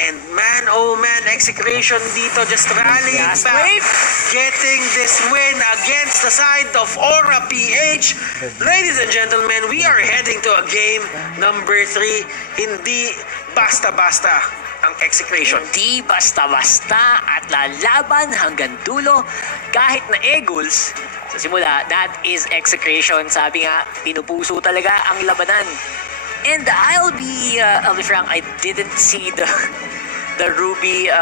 And man, oh man, Execration dito just rallying Last back. wave. Getting this win against the side of Aura PH. Ladies and gentlemen, we are heading to a game number 3. Hindi basta-basta ang Execration. Di basta-basta at lalaban hanggang dulo kahit na Eagles sa simula. That is Execration. Sabi nga, pinupuso talaga ang labanan. And I'll be frank, I didn't see the Ruby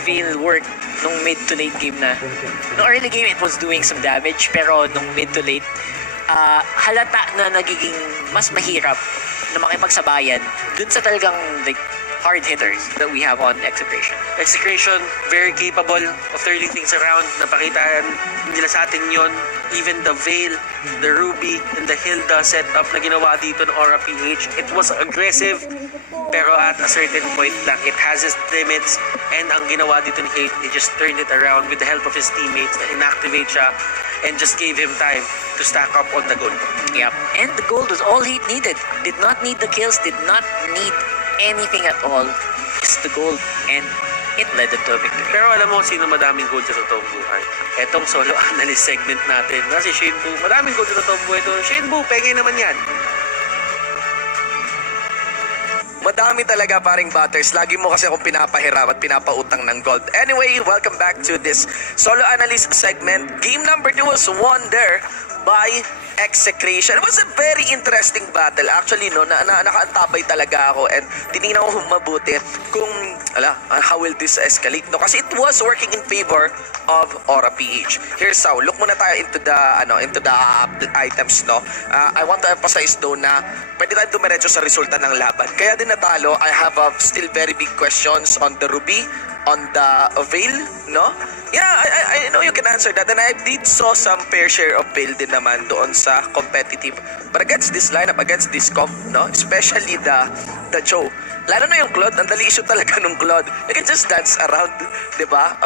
Veil work nung mid to late game na. Nung early game, it was doing some damage, pero nung mid to late, halata na nagiging mas mahirap na makipagsabayan dun sa talagang like hard hitters that we have on Execration. Execration, very capable of turning things around. Napakita nila sa atin yon. Even the Veil, the Ruby, and the Hilda setup na ginawa dito ng Aura PH. It was aggressive, pero at a certain point lang, it has its limits. And ang ginawa dito ni Hate, he just turned it around with the help of his teammates na inactivate siya and just gave him time to stack up on the goal. Yep. And the gold was all he needed. Did not need the kills, did not need anything at all. Just the gold. And it led them to a victory. Pero alam mo sino madaming gold sa totoong buhay? Etong solo analyst segment natin. Si Shinbu, madaming gold sa totoong buhay ito. Shinbu, penge naman yan. Madami talaga paring Butters. Lagi mo kasi akong pinapahiram at pinapautang ng gold. Anyway, welcome back to this solo analyst segment. Game number 2 was won there by Execration. It was a very interesting battle. Actually, no, nakaantabay talaga ako and tinignan ko mabuti kung how will this escalate. No? Kasi it was working in favor of Aura PH. Here's how. Look muna tayo into the items, no. I want to emphasize though na pwede tayong dumiretso sa resulta ng laban. Kaya din natalo, I have still very big questions on the Ruby, on the Veil, no? Yeah, I know you can answer that. And I did saw some fair share of Veil din naman doon sa competitive. But against this lineup, against this comp, no? Especially the Joe. Lalo na yung Claude, ang dali issue talaga nung Claude. You can just dance around, di ba?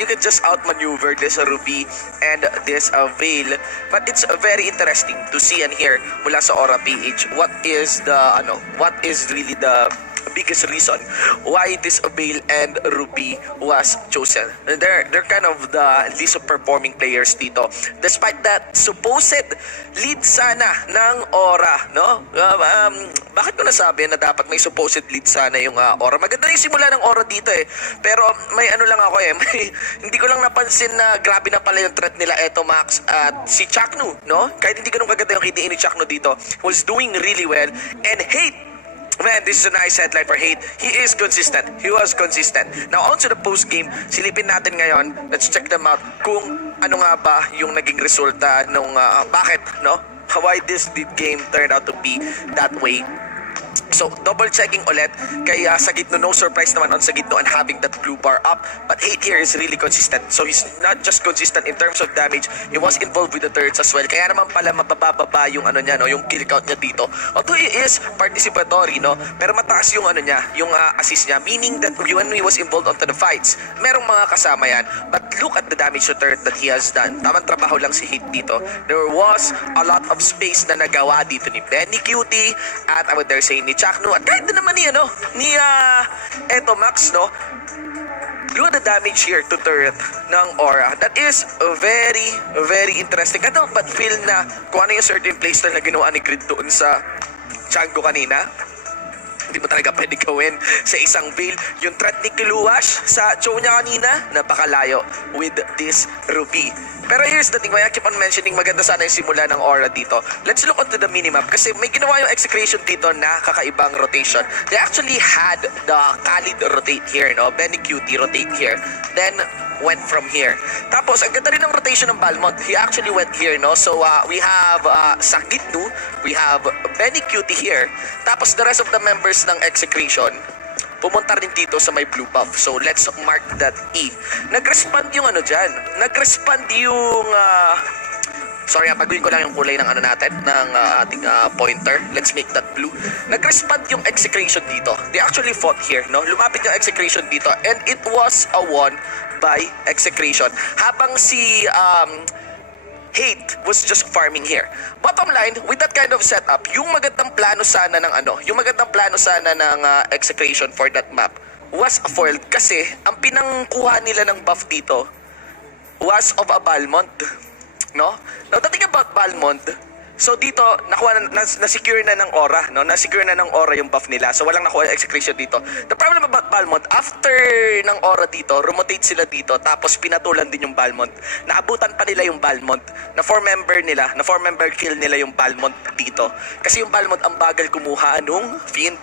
You can just outmaneuver this Ruby and this Veil. But it's very interesting to see and hear mula sa Aura PH what is really the biggest reason why this Veil and Ruby was chosen. They're kind of the least performing players dito. Despite that supposed lead sana ng Aura, no? Bakit ko nasabi na dapat may supposed lead sana yung Aura? Maganda yung simula ng Aura dito eh. Pero may lang ako eh. Hindi ko lang napansin na grabe na pala yung threat nila Eto Max at si Chaknu, no? Kahit hindi ganun kaganda yung KDA ni Chaknu dito, was doing really well. And Hate, man, this is a nice headline for Hate. He is consistent. He was consistent. Now, on to the post-game. Silipin natin ngayon. Let's check them out kung ano nga ba yung naging resulta nung bakit, no? Why this game turned out to be that way. So, double checking ulit. Kaya Sagitno, no surprise naman on Sagitno and having that blue bar up. But Hate here is really consistent. So, he's not just consistent in terms of damage. He was involved with the turrets as well. Kaya naman pala mabababa yung yung kill count niya dito. Although he is participatory, no? Pero mataas yung yung assist niya. Meaning that when he was involved onto the fights, merong mga kasama yan. But look at the damage to turret that he has done. Tamang trabaho lang si Hate dito. There was a lot of space na nagawa dito ni Benny Cutie at I would dare say ni Chaknu at kahit na naman ni Eto Max, no? Look at the damage here to turret ng Aura. That is very, very interesting. I don't but feel na kung ano yung certain playstyle na ginawa ni Grid doon sa Chango kanina, hindi mo talaga pwede gawin sa isang Veil. Yung threat ni Kiluwash sa show niya kanina, napakalayo with this Ruby. Pero here's the thing, I keep on mentioning maganda sana yung simula ng Aura dito. Let's look onto the minimap kasi may ginawa yung Execration dito na kakaibang rotation. They actually had the Khalid rotate here, no? Benny Cutie rotate here. Then went from here. Tapos, ang ganda rin ng rotation ng Balmond. He actually went here, no? So, we have Sakitnu, we have Benny Cutie here. Tapos, the rest of the members ng Execration, pumunta rin dito sa may blue buff. So, let's mark that E. Nag-respond yung ano dyan. Nag-respond yung... sorry, baguhin ko lang yung kulay ng ano natin, ng ating pointer. Let's make that blue. Nag-respond yung Execration dito. They actually fought here, no? Lumapit yung Execration dito. And it was a won by Execration. Habang si... Hate was just farming here. Bottom line, with that kind of setup, yung magandang plano sana ng Execration for that map was foiled kasi ang pinangkuha nila ng buff dito was of a Balmond, no? Now, the thing about Balmond, so dito nakuha na-secure na ng aura, no? Na-secure na ng aura yung buff nila. So walang nakuha yung Execration dito. The problem about Balmond, after ng aura dito, rotate sila dito, tapos pinatulan din yung Balmond. Naabutan pa nila yung Balmond. Na 4-member kill nila yung Balmond dito. Kasi yung Balmond ang bagal kumuha nung Fiend.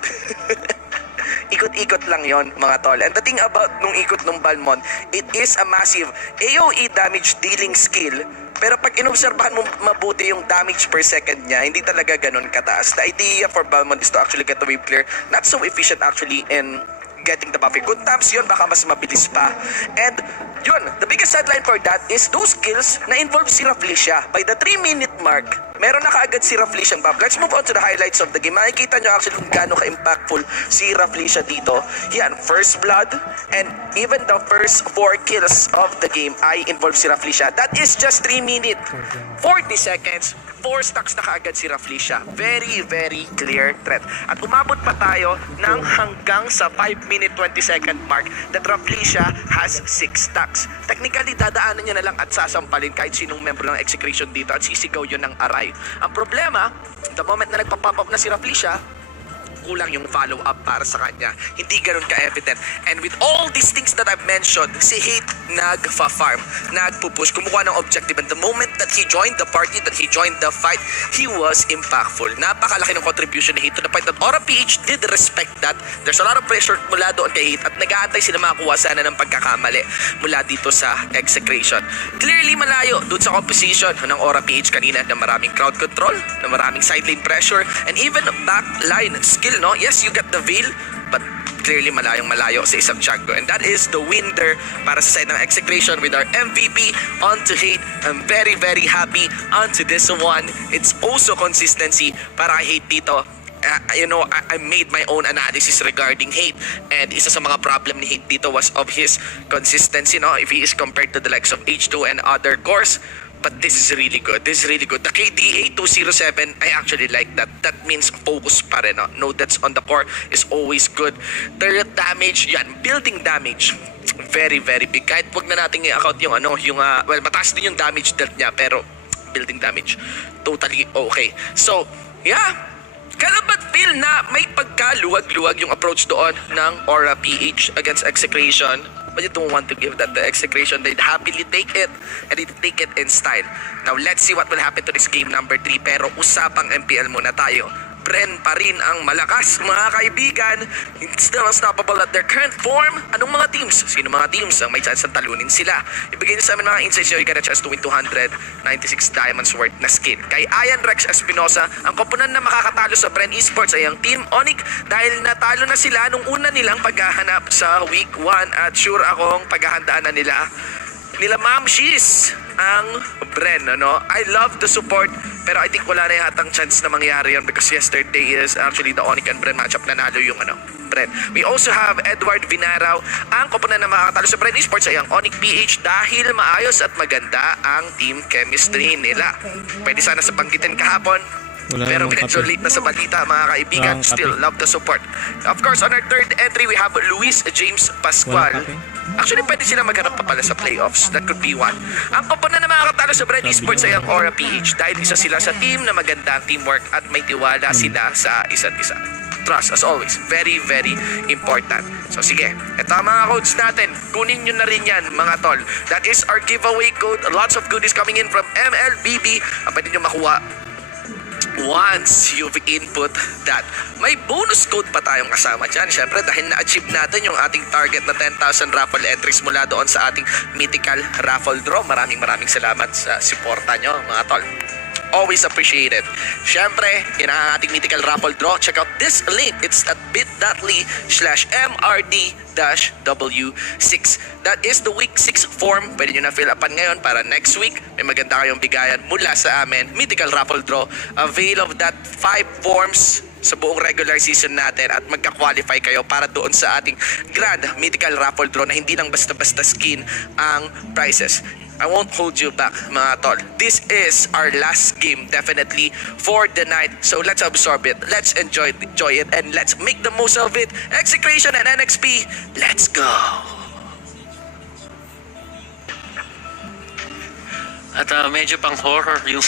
Ikot-ikot lang yon mga tol. And the thing about nung ikot ng Balmond, it is a massive AoE damage dealing skill. Pero pag inobserbahan mo mabuti yung damage per second niya, hindi talaga ganun kataas. The idea for Balmond is to actually get the wave clear. Not so efficient actually in getting the buff. Good times yun, baka mas mabilis pa. And yun, the biggest sideline for that is those kills na involve si Rafflesia. By the 3-minute mark, meron na kaagad si Rafflesia buff. Let's move on to the highlights of the game. Makikita nyo actually kung gaano ka-impactful si Rafflesia dito. Yan, first blood, and even the first 4 kills of the game ay involve si Rafflesia. That is just 3 minutes, 40 seconds, 4 stacks na kaagad si Rafflesia. Very, very clear threat. At umabot pa tayo ng hanggang sa 5-minute 20-second mark that Rafflesia has 6 stacks. Technically, dadaanan niya na lang at sasampalin kahit sinong member ng Execration dito at sisigaw yun ng aray. Ang problema, the moment na nagpa-pop up na si Rafflesia, kulang yung follow-up para sa kanya. Hindi ganun ka-evident. And with all these things that I've mentioned, si Hate nag-farm, nagpupush, kumukuha ng objective. And the moment that he joined the party, that he joined the fight, he was impactful. Napakalaki ng contribution ni Hate to the point that Aura PH did respect that. There's a lot of pressure mula doon kay Hate at nag-aantay sila makakuha sana ng pagkakamali mula dito sa Execration. Clearly malayo doon sa composition ng Aura PH kanina na maraming crowd control, na maraming side lane pressure, and even backline skill, no? Yes, you get the veil, but clearly malayong-malayo sa isang Chango. And that is the winner para sa side ng Execration with our MVP onto Hate. I'm very, very happy onto this one. It's also consistency para Hate dito. I made my own analysis regarding Hate, and isa sa mga problem ni Hate dito was of his consistency, no? If he is compared to the likes of H2 and other cores. But this is really good. This is really good. The KDA 207, I actually like that. That means focus pa rin. No that's on the core is always good. Turret damage, yan. Building damage, very, very big. Kahit wag na natin i-account yung well, mataas din yung damage dealt niya, pero building damage, totally okay. So, yeah. Kalabat feel na may pagkaluwag-luwag yung approach doon ng Aura PH against Execration. But you don't want to give that the Execration. They'd happily take it, and they'd take it in style. Now, let's see what will happen to this game number 3. Pero usapang MPL muna tayo. Bren pa rin ang malakas, mga kaibigan. Still unstoppable at their current form. Anong mga teams? Sino mga teams ang may chance na talunin sila? Ibigay niyo sa amin mga insights nyo. You get a chance to win 296 diamonds worth na skin. Kay Ian Rex Espinosa, ang koponan na makakatalo sa Bren Esports ay ang Team Onyx dahil natalo na sila nung una nilang paghahanap sa week 1 at sure akong paghahandaan na nila Ma'am Shiz ang Bren, no? I love the support, pero I think wala na yatang chance na mangyari yan because yesterday is actually the Onyx and Bren matchup, nanalo yung Bren. We also have Edward Vinaraw. Ang koponan na makakatalo sa Bren Esports ay ang Onyx PH dahil maayos at maganda ang team chemistry nila. Pwede sana sa banggitin kahapon, pero medyo late na sa balita, mga kaibigan. Still love the support. Of course, on our third entry, we have Luis James Pascual. Actually, pwede sila maghanap pa pala sa playoffs. That could be one. Ang koponan na makakatalo sa Bren Esports ay ang Aura PH dahil isa sila sa team na maganda ang teamwork at may tiwala sila sa isa't isa. Trust, as always, very, very important. So sige, ito ang mga codes natin. Kunin nyo na rin yan, mga tol. That is our giveaway code. Lots of goodies coming in from MLBB. Ang pwede nyo makuha once you've input that, may bonus code pa tayong kasama dyan. Siyempre, dahil na-achieve natin yung ating target na 10,000 raffle entries mula doon sa ating mythical raffle draw. Maraming salamat sa suporta nyo, mga tol. Always appreciated. Siyempre, yun ang ating mythical raffle draw. Check out this link. It's at bit.ly/MRD-W6. That is the week 6 form. Pwede nyo na fill upan ngayon para next week may maganda kayong bigayan mula sa amin. Mythical raffle draw. Avail of that 5 forms sa buong regular season natin at magka-qualify kayo para doon sa ating grand mythical raffle draw na hindi lang basta-basta skin ang prizes. I won't hold you back, mga tol. This is our last game, definitely, for the night. So let's absorb it, let's enjoy it, and let's make the most of it. Execration and NXP, let's go! At medyo pang horror yung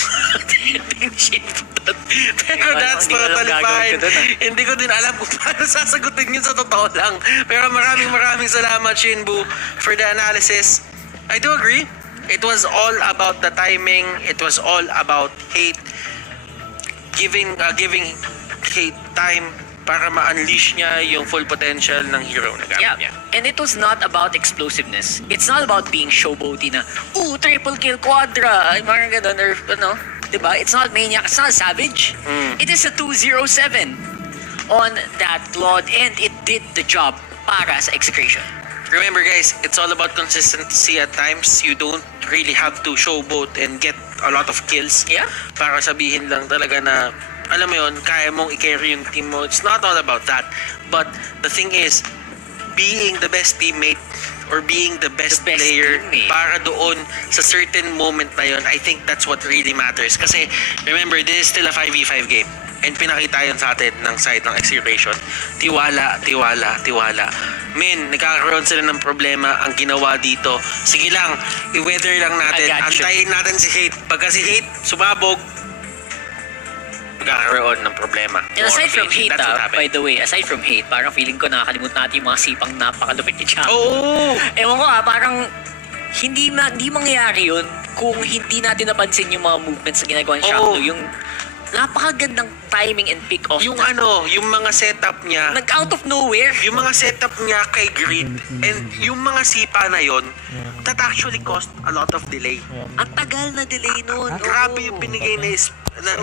ending shape doon. Pero that's Hindi ko alam totally gagawin fine. ko dun, Hindi ko din alam kung paano sasagutin yun sa totoo lang. Pero maraming salamat, Shinbu, for the analysis. I do agree. It was all about the timing. It was all about hate. Giving hate time para ma-unleash niya yung full potential ng hero na gamit Yeah, niya. and it was not about explosiveness. It's not about being showboaty na, triple kill quadra, ay mga ganun, or ano, diba? It's not maniac, it's not savage. It is a 207 on that Claude, and it did the job para sa execution. Remember guys, it's all about consistency at times. You don't really have to showboat and get a lot of kills. Yeah. Para sabihin lang talaga na, alam mo yun, kaya mong i-carry yung team mo. It's not all about that. But the thing is, being the best teammate or being the best player teammate. para doon sa certain moment na yun, I think that's what really matters. Kasi remember, this is still a 5v5 game. And pinakita yan sa atin ng side ng execution. Tiwala. Men, nagkakaroon sila ng problema. Ang ginawa dito, sige lang, i-weather lang natin. I got you. Antayin natin si Hate. Pagka si Hate sumabog, magkakaroon ng problema. And aside from Or hate, that's what happened. by the way, aside from hate, parang feeling ko nakakalimutan natin yung mga sipang napakalupit ni Chaco. Oo! Ewan ko parang hindi mangyayari yun kung hindi natin napansin yung mga movements na ginagawa ni Chaco. Oo. Yung napakagandang timing and pick off. Yung yung mga setup niya, Nag-out of nowhere. yung mga setup niya kay Grid, and yung mga sipa na yon, that actually caused a lot of delay. Ang tagal na delay nun. Grabe yung binigay na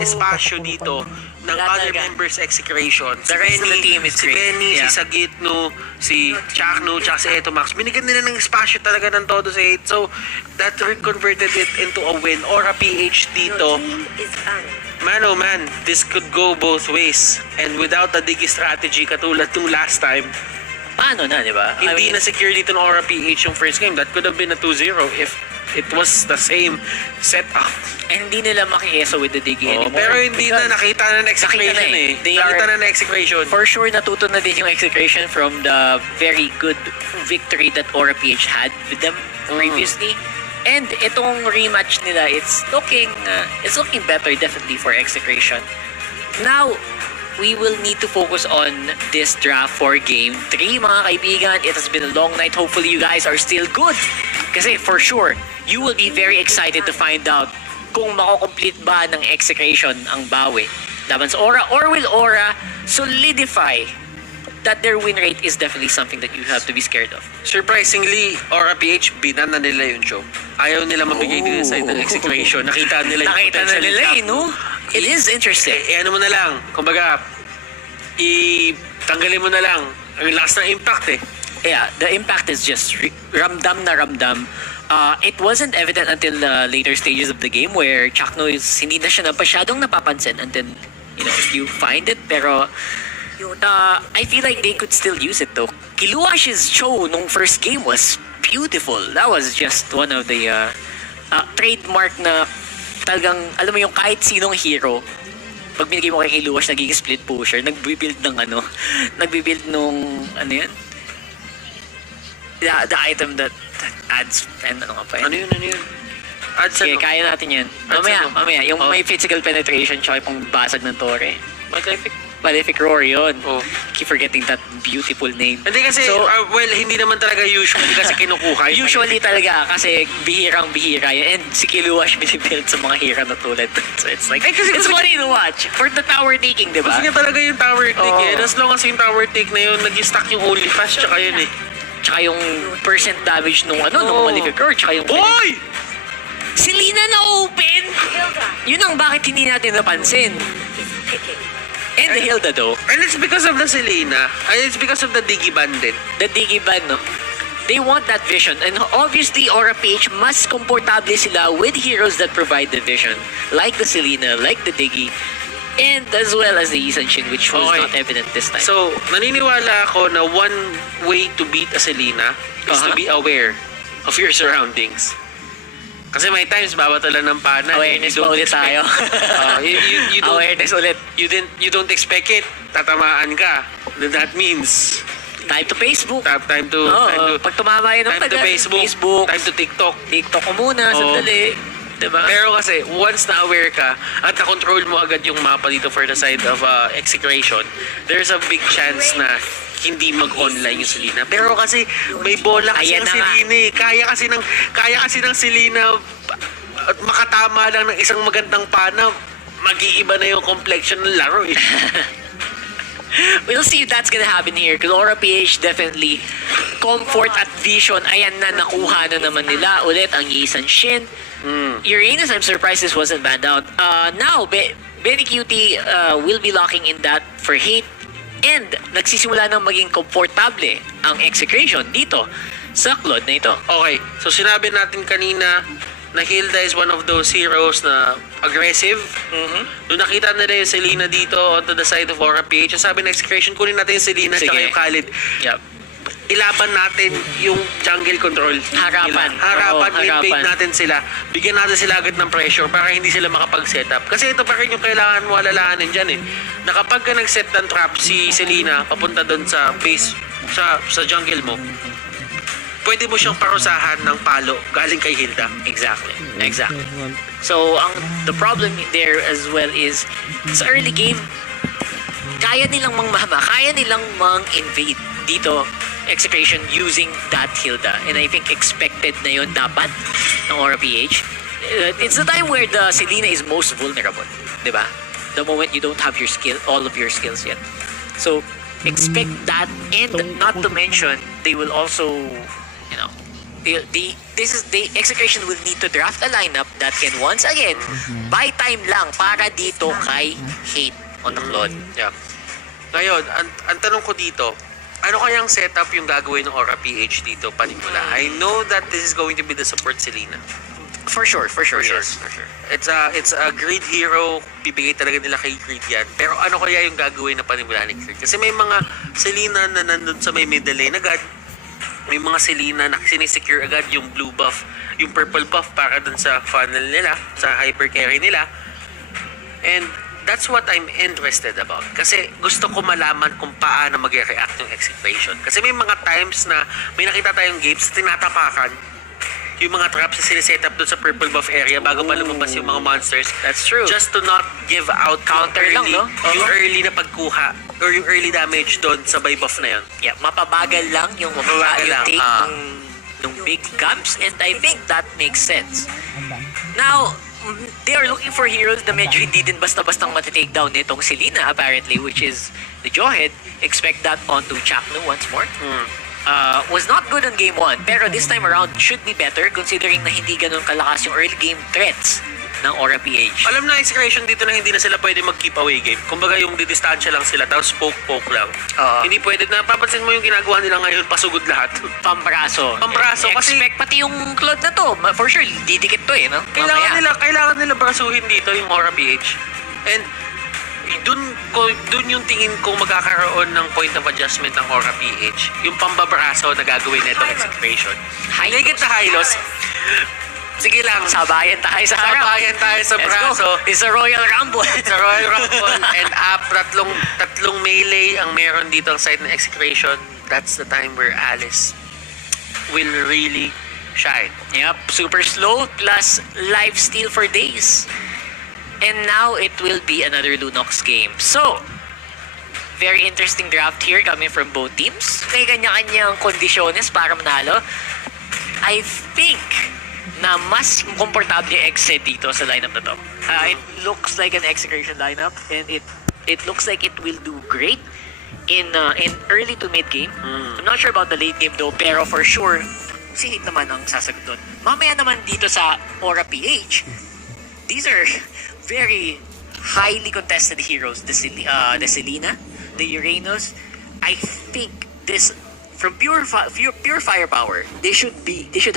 espasyo dito ng Wala other talaga. members' execution. The rest of the team is si great. Benny, Yeah. si Sagitno, si Chakno, tsaka si Etomax. Binigyan nila ng espasyo talaga ng todo sa 8. So, that converted it into a win or a PH dito. Man, oh man, this could go both ways. And without a Diggy strategy katulad nung last time, Paano na, di ba? hindi na-secure dito ng Aura PH yung first game. That could have been a 2-0 if it was the same setup. And hindi nila makieso with the Diggy anymore. Pero hindi na, nakita na ng execution Nakita na eh. eh. They Nakita are- na ng execution. For sure, natuto na din yung execution from the very good victory that Aura PH had with them previously. And itong rematch nila, it's looking better definitely for execution. Now, we will need to focus on this draft for Game 3, mga kaibigan. It has been a long night. Hopefully, you guys are still good. Kasi for sure, you will be very excited to find out kung mako-complete ba ng execution ang bawi laban sa Aura, or will Aura solidify that their win rate is definitely something that you have to be scared of. Surprisingly, Aura PH, binan na nila yung show. Ayaw nila mabigay din sa ng execution. Nakita nila yung Nakita na potential nila ni eh, no? It is interesting. ano mo na lang, kumbaga, tanggalin mo na lang ang last ng impact eh. Yeah, the impact is just ramdam na ramdam. It wasn't evident until the later stages of the game where Chakno is hindi na siya masyadong napapansin until you find it. Pero I feel like they could still use it though. Kiluash's show nung first game was beautiful. That was just one of the trademark na talagang, alam mo yung kahit sinong hero, pag binigay mo kay Kiluash, nagiging split pusher, nagbibuild nung, ano yan? The item that adds, and ano nga pa yun? Ano yun? At Sige, ano? kaya natin yan. At Mamaya, ano? mamaya. Yung Oh. may physical penetration tsaka yung basag ng tore. Malefic. Malefic Roar yun. Oh. Keep forgetting that beautiful name. Hindi kasi, So, well, hindi naman talaga usually kasi kinukuha. yung usually Malefic. talaga kasi bihirang-bihira yun. And si Kiluash binibuild sa mga hira na tulad. So it's like, Eh, kasi it's gusto funny to watch. For the tower taking, di ba? Gusto niya talaga yung tower take Oo. eh. And as long as yung tower take na yun, nag-stack yung only fast tsaka yun eh. Tsaka yung percent damage nung nung Oo. Malefic Roar. Tsaka yung... Boy! Si Lina na open! Yun ang bakit hindi natin napansin. And the Hilda though. And it's because of the Selena. And it's because of the Diggy Bandit. The Digiban, no? They want that vision. And obviously, Aura PH mas komportable sila with heroes that provide the vision. Like the Selena, like the Diggy. And as well as the Yisan Shin, which was Okay. not evident this time. So, naniniwala ako na one way to beat a Selena is to Uh-huh. be aware of your surroundings. Kasi may times bawatalan ng pana. Awareness You don't pa ulit expect- tayo. you don't, Awareness ulit. you don't expect it. Tatamaan ka. Then that means Time to Facebook. time to Pag tumama yun ng time to tagal, Facebook, time to TikTok. TikTok ko muna, Oo. sandali. Diba? Pero kasi, once na aware ka at na-control mo agad yung mapa dito for the side of execution, there's a big chance na hindi mag-online yung Selena. Pero kasi, may bola kasi Ayan ng na nga. Selena eh. Kaya kasi ng Selena at makatama lang ng isang magandang pana, mag-iiba na yung complexion ng laro eh. We'll see if that's gonna happen here. Because Aura PH definitely comfort at vision. Ayan na, nakuha na naman nila ulit ang Yisan Shin. Uranus, I'm surprised this wasn't banned out. Now, Benny Cutie will be locking in that for hate. And nagsisimula nang maging komportable ang execution dito sa Claude na ito. Okay, so sinabi natin kanina na Hilda is one of those heroes na aggressive. Nung nakita nila yung Selena dito onto the side of Aura PH, sabi na execution, kunin natin yung Selena Sige. at yung Khalid. Yep. Ilaban natin yung jungle control. Harapan. nila. Harapan, Oo, invade harapan. natin sila. Bigyan natin sila agad ng pressure para hindi sila makapag-setup. Kasi ito pa rin yung kailangan mo alalahanin dyan eh. Na kapag ka nag-set ng trap si Selena papunta doon sa base, sa jungle mo, pwede mo siyang parusahan ng palo galing kay Hilda. Exactly. So, the problem there as well is, sa early game, kaya nilang kaya nilang mang-invade dito, execution using that Hilda. And I think expected na yun dapat ng Aura PH. It's the time where the Selena is most vulnerable. Diba? The moment you don't have all of your skills yet. So, expect that, and not to mention, they will also, you know, the execution will need to draft a lineup that can once again buy time lang para dito kay hate on the Claude. Yeah. Ngayon, ang tanong ko dito, ano kayang setup yung gagawin ng Aura PH dito panimula? I know that this is going to be the support Selena. For sure, yes. For sure. It's a great hero. Bibigay talaga nila kay Creed yan. Pero ano kaya yung gagawin na panimula ni Creed? Kasi may mga Selena na nandun sa may middle lane agad. May mga Selena na sinisecure agad yung blue buff, yung purple buff para dun sa funnel nila, sa hyper carry nila. And that's what I'm interested about. Kasi gusto ko malaman kung paano mag-react yung execution. Kasi may mga times na may nakita tayong games, tinatapakan yung mga traps na siniset up doon sa purple buff area bago pa lumabas yung mga monsters. That's true. Just to not give out Counter lang, no? yung early na pagkuha or yung early damage doon sa buy buff na yun. Yeah, mapabagal lang yung Mapabagal lang, take nung big camps, and I think that makes sense. Now, they are looking for heroes na medyo hindi din basta-bastang matitake down nitong Selena apparently, which is the Jawhead. Expect that onto Chaknu once more. Was not good on game 1, pero this time around should be better considering na hindi ganun kalakas yung early game threats ng Aura PH. Alam na execution dito na hindi na sila pwede mag-keep away game. Kumbaga yung didistansya lang sila tapos poke lang. Hindi pwede na papansin mo yung ginagawa nila ngayon, pasugod lahat. Pambraso. Kasi Expect pati yung Claude na to. For sure, didikit to no? kailangan nila brasuhin dito yung Aura PH. And dun yung tingin ko magkakaroon ng point of adjustment ng Aura PH. Yung pambabraso na gagawin nitong execution. Higit na Hylos. Sige lang. Sabayan tayo sa harap. Sabayan tayo sa Let's braso. go. It's a Royal Rumble. Sa Royal Rumble and tatlong melee ang meron dito ang side ng execution. That's the time where Alice will really shine. Yep, super slow plus live steal for days. And now it will be another Lunox game. So, very interesting draft here coming from both teams. May kanya-kanyang kondisyones para manalo. I think na mas komportable yung exit dito sa lineup na to. It looks like an execution lineup and it looks like it will do great in early to mid game. I'm not sure about the late game though, pero for sure si Hit naman ang sasagot doon. Mamaya naman dito sa Aura PH, these are very highly contested heroes. The Selena, the Uranus. I think this from pure firepower, they should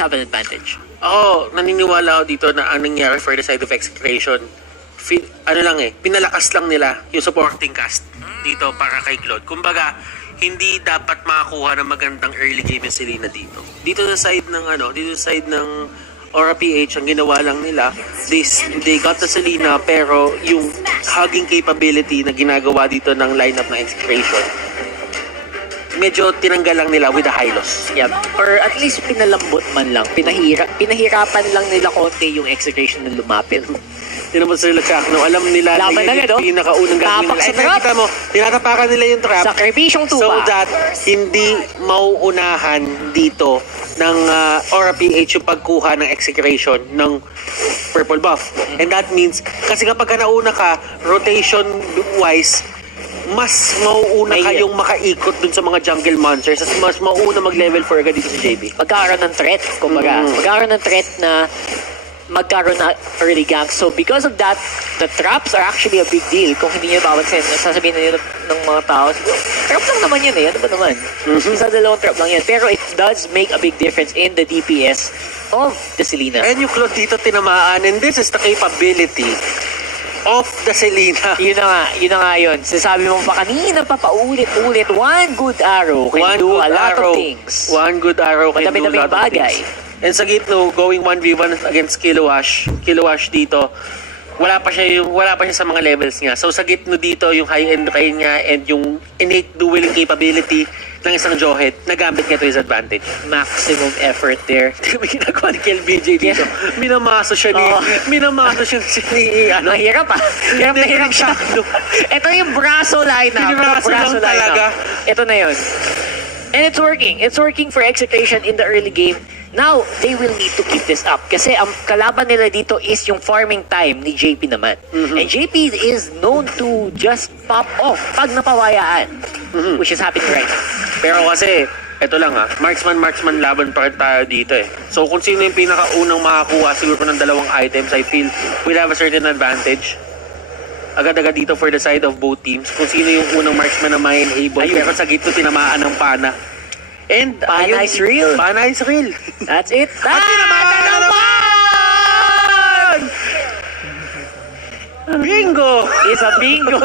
have an advantage. Ako, naniniwala ako dito na ang nangyari for the side of Execration, pinalakas lang nila yung supporting cast dito para kay Claude. Kumbaga, hindi dapat makakuha ng magandang early game yung Selena dito. Dito sa side ng Aura PH, ang ginawa lang nila, they got the Selena, pero yung hugging capability na ginagawa dito ng lineup ng Execration, medyo tinanggal lang nila with a high loss. Yep. Or at least pinalambot man lang. Pinahirapan lang nila konti yung execution na lumapit. Tinan mo sila Chakno, alam nila Laban na na yun yung pinakaunang gagawin Tapak nila. sa trap. Nakita mo, tinatapakan nila yung trap Sakripisyong so tuba. that hindi mauunahan dito ng Aura PH yung pagkuha ng execution ng purple buff. And that means, kasi kapag nauna ka, rotation-wise, mas mauuna kayong makaikot dun sa mga jungle monsters at mas mauuna mag-level 4 agad dito si JB. Magkakaroon ng threat, kumbaga. Magkakaroon ng threat na magkaroon na early gank. So because of that, the traps are actually a big deal. Kung hindi nyo papansin, sasabihin na yun ng mga tao, trap lang naman yun eh. Ano ba naman? Isa dalawang trap lang yan. Pero it does make a big difference in the DPS of the Selena. And yung Claude dito tinamaan, and this is the capability of the Selena. Yun na nga yun. Sinasabi mo pa kanina pa paulit-ulit, one good arrow can do a lot of things. One good arrow can do a Madami-daming lot of bagay. things. And sa Gitno, going 1v1 against Kilowash dito, wala pa siya sa mga levels niya. So sa Gitno dito, yung high-end kaya niya and yung innate dueling capability ng isang Johet, nagamit niya to his advantage. Maximum effort there. May ginagawa ni KLBJ dito. Minamaso siya ni Mahirap ah. Hirap na hirap siya. Ito yung braso lineup. Braso lang talaga. Ito na yun. And it's working. It's working for execution in the early game. Now, they will need to keep this up. Kasi ang kalaban nila dito is yung farming time ni JP naman. And JP is known to just pop off pag napawayaan. Which is happening right now. Pero kasi, eto lang marksman laban pa rin tayo dito eh. So kung sino yung pinakaunang makakuha siguro ng dalawang items, I feel we'll have a certain advantage. Agad-agad dito for the side of both teams. Kung sino yung unang marksman na may enable. Pero sa gitno tinamaan ng pana. And Pana is real. Pana is real. That's it. At tinamaan na naman! Bingo! It's a bingo.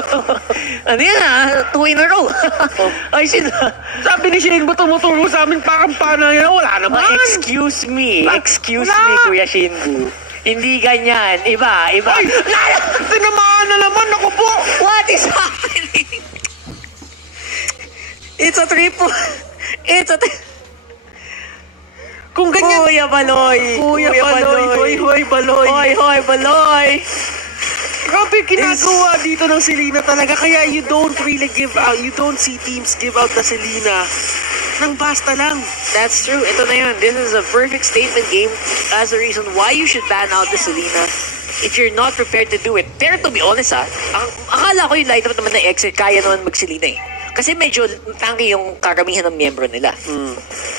Ano yan Two in a row. Ay, sila. Sabi ni Shane ba tumuturo sa amin parang pana yan? Wala naman. Excuse me, Kuya Shinbu. Hindi ganyan. Iba. Ay! Tinamaan na naman! Ako po! What is happening? It's a triple. Kung ganyan... Kuya Baloy. Hoy, Baloy. Grabe ginagawa dito ng Selena talaga. Kaya you don't see teams give out the Selena nang basta lang. That's true. Ito na yun. This is a perfect statement game as a reason why you should ban out the Selena if you're not prepared to do it. Pero to be honest akala ko yung lineup naman ng Exit kaya naman mag-Selena eh. Kasi medyo tangi yung karamihan ng miyembro nila.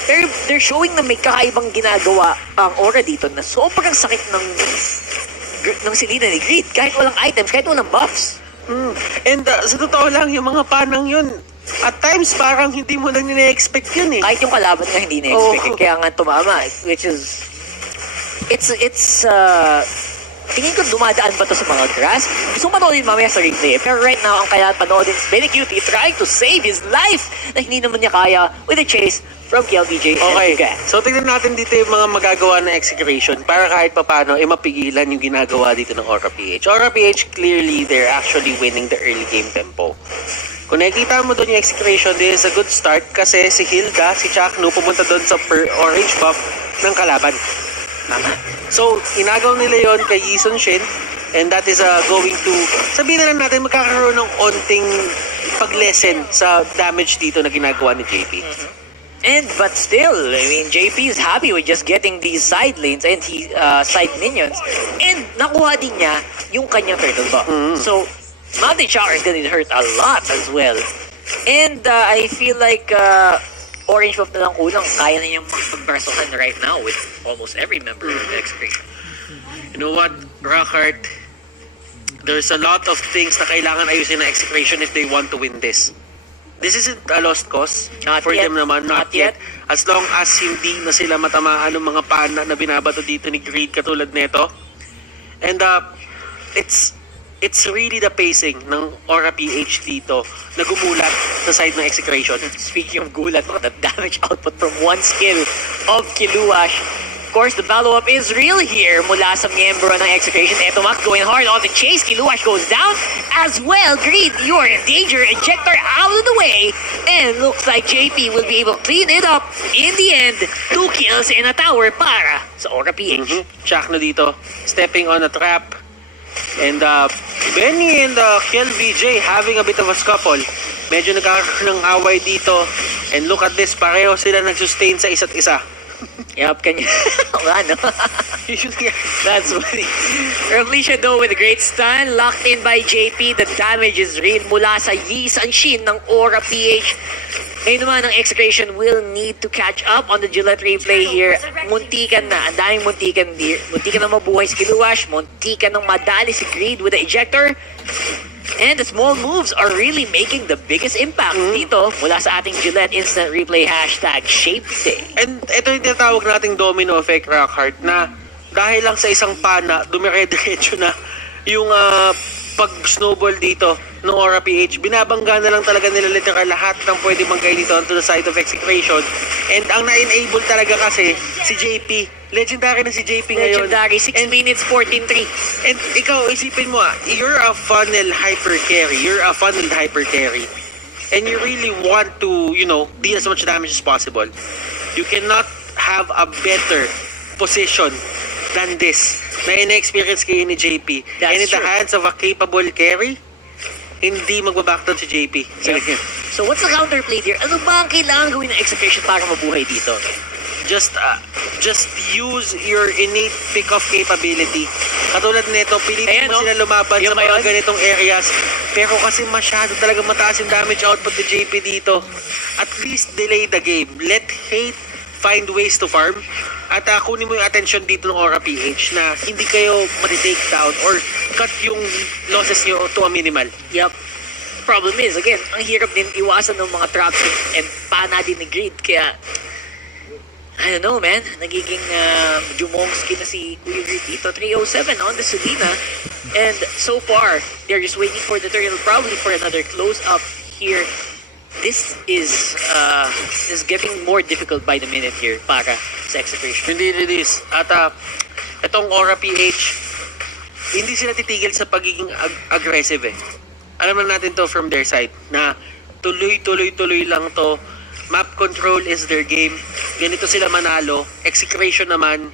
Pero they're showing na may kakaibang ginagawa ang Aura dito na sobrang sakit ng Selena ni Greed. Kahit walang items, kahit walang buffs. And sa totoo lang, yung mga panang yun, at times parang hindi mo lang nina-expect yun eh. Kahit yung kalaban nga hindi na-expect. Kaya nga tumama. Which is... It's tingin ko dumadaan ba to sa mga grass? Gusto ko manoodin mamaya sa replay. Pero right now, ang kaya panoodin is Benny Cutie trying to save his life na hindi naman niya kaya with a chase from KLBJ. Okay, so tignan natin dito yung mga magagawa na execution para kahit papano mapigilan yung ginagawa dito ng Aura PH. Aura PH, clearly, they're actually winning the early game tempo. Kung nakikita mo doon yung execution, this is a good start kasi si Hilda, si Chakno, pumunta doon sa orange buff ng kalaban. Tama. So, inagaw nila yon kay Yison Shin, and that is going to, sabihin na lang natin, magkakaroon ng onting pag-lessen sa damage dito na ginagawa ni JP. But still, I mean, JP is happy with just getting these side lanes and side minions. And nakuha din niya yung kanyang turtle buff. So, Mountain Shocker is gonna hurt a lot as well. And I feel like orange buff na lang kulang. Kaya na niyang magpagbarsokan right now with almost every member of the Execration. You know what, Rockhart? There's a lot of things na kailangan ayusin na Execration if they want to win this. This isn't a lost cause Not for yet. them naman. Not, Not yet. yet. As long as hindi na sila matamaan ng mga pana na binabato dito ni Greed katulad nito. And it's really the pacing ng Aura PH dito na gumulat sa side ng Execration. Speaking of gulat, look at the damage output from one skill of Kiluash. Of course, the follow-up is real here mula sa miyembro ng Execration. Eto Mac going hard on the chase. Kiluash goes down as well. Greed, you are in danger. Ejector out of the way. And looks like JP will be able to clean it up. In the end, 2 kills in a tower para sa Aura PH. Chakno dito, stepping on a trap. And Benny and Kel VJ having a bit of a scuffle. Medyo nagkakaroon ng away dito. And look at this, pareho sila nag-sustain sa isa't isa. Yup, can you... Ano? That's funny. Revolution though with a great stun. Locked in by JP. The damage is real mula sa Yisan Shin ng Aura PH. Ngayon naman, ang Execration will need to catch up on the Gillette replay here. Muntikan na. Ang daming muntikan here. Muntikan na mabuhay si Kiluash. Muntikan ng madali si Greed with the ejector. And the small moves are really making the biggest impact dito mula sa ating Gillette Instant Replay hashtag Shape Day. And ito yung tinatawag nating domino effect, Rockhart, na dahil lang sa isang pana, dumire-diretso na yung pag-snowball dito ng Aura PH. Binabangga na lang talaga nila literal lahat ng pwede manggay dito onto the side of Execration. And ang na-enable talaga kasi si JP. Legendary na si JP ngayon. Legendary, 6 minutes, 14-3. And ikaw, isipin mo you're a funnel hyper carry. You're a funneled hyper carry. And you really want to, deal as much damage as possible. You cannot have a better position than this na ina-experience kayo ni JP. That's and in the true. hands of a capable carry, hindi magbabackdown si JP. So what's the counterplay here? Ano ba ang kailangan gawin ng Execration para mabuhay dito? Just use your innate pick-off capability. Katulad nito, pilitin mo sila lumaban sa mga ganitong areas. Pero kasi masyado talaga mataas yung damage output ni JP dito. At least delay the game. Let hate find ways to farm. At kunin mo yung attention dito ng Aura PH na hindi kayo matitake down or cut yung losses nyo to a minimal. Yup. Problem is, again, ang hirap din iwasan ng mga traps and pana din ni Greed. Kaya, I don't know, man. Nagiging Jumongski na si Kuya Greed dito. 307 on the Selena. And so far, they're just waiting for the turtle, probably for another close-up here. This is getting more difficult by the minute here para sa Execration. Hindi release. At itong Aura PH, hindi sila titigil sa pagiging aggressive eh. Alam na natin to from their side na tuloy-tuloy lang to. Map control is their game. Ganito sila manalo. Execration naman,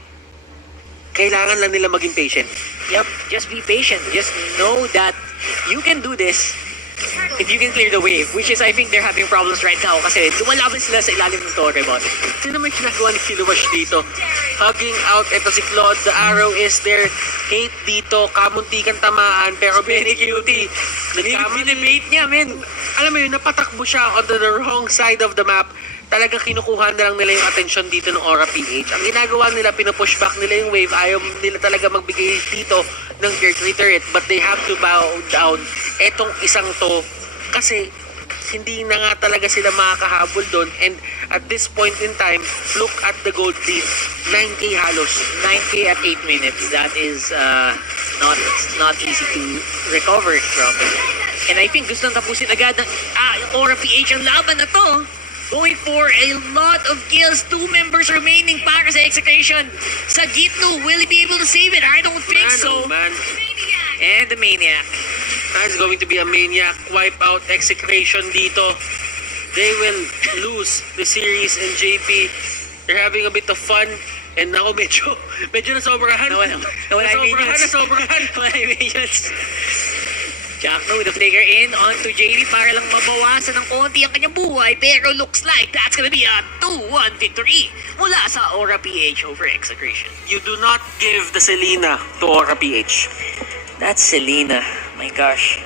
kailangan lang nila maging patient. Yep, just be patient. Just know that you can do this if you can clear the wave, which is I think they're having problems right now kasi lumalaban sila sa ilalim ng torre bot. Sino naman ginagawa ni Kiluash dito? Hugging out, ito si Claude, the arrow is there. Hate dito, kamuntikan tamaan, pero very cutie. Binibait niya, men. Alam mo yun, napatakbo siya on the wrong side of the map. Talagang kinukuha na lang nila yung attention dito ng Aura PH. Ang ginagawa nila, pinupush back nila yung wave. Ayaw nila talaga magbigay dito ng tier 3 turret. But they have to bow down etong isang to. Kasi hindi na nga talaga sila makakahabol doon. And at this point in time, look at the gold lead. 9k halos. 9k at 8 minutes. That is not easy to recover from. And I think gusto nang tapusin agad ng Aura PH ang laban na to. Going for a lot of kills. 2 members remaining para sa Execration. Sa Gitno, will he be able to save it? I don't think so. Man. And the Maniac. It's going to be a maniac wipeout execration dito. They will lose the series, and JP, they're having a bit of fun. And now medyo nasobrahan. Nawala Nasobrahan. Wala yung minions. Jackno with the flicker in onto JV para lang mabawasan ng konti ang kanyang buhay, pero looks like that's gonna be a 2-1 victory mula sa Aura PH over Execration. You do not give the Selena to Aura PH. That's Selena. My gosh.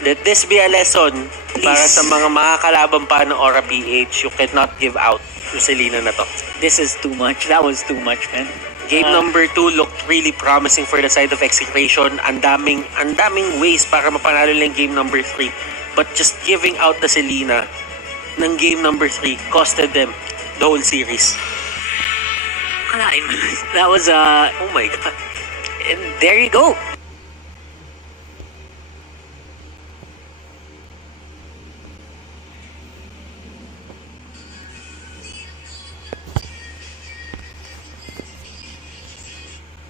Let this be a lesson para sa mga makakalaban pa ng Aura PH. You cannot give out yung Selena na to. This is too much. That was too much, man. Game number 2 looked really promising for the side of Execration. Ang daming ways para mapanalo lang game number 3. But just giving out the Selena ng game number 3 costed them the whole series. Kalain. That was Oh my God. and there you go.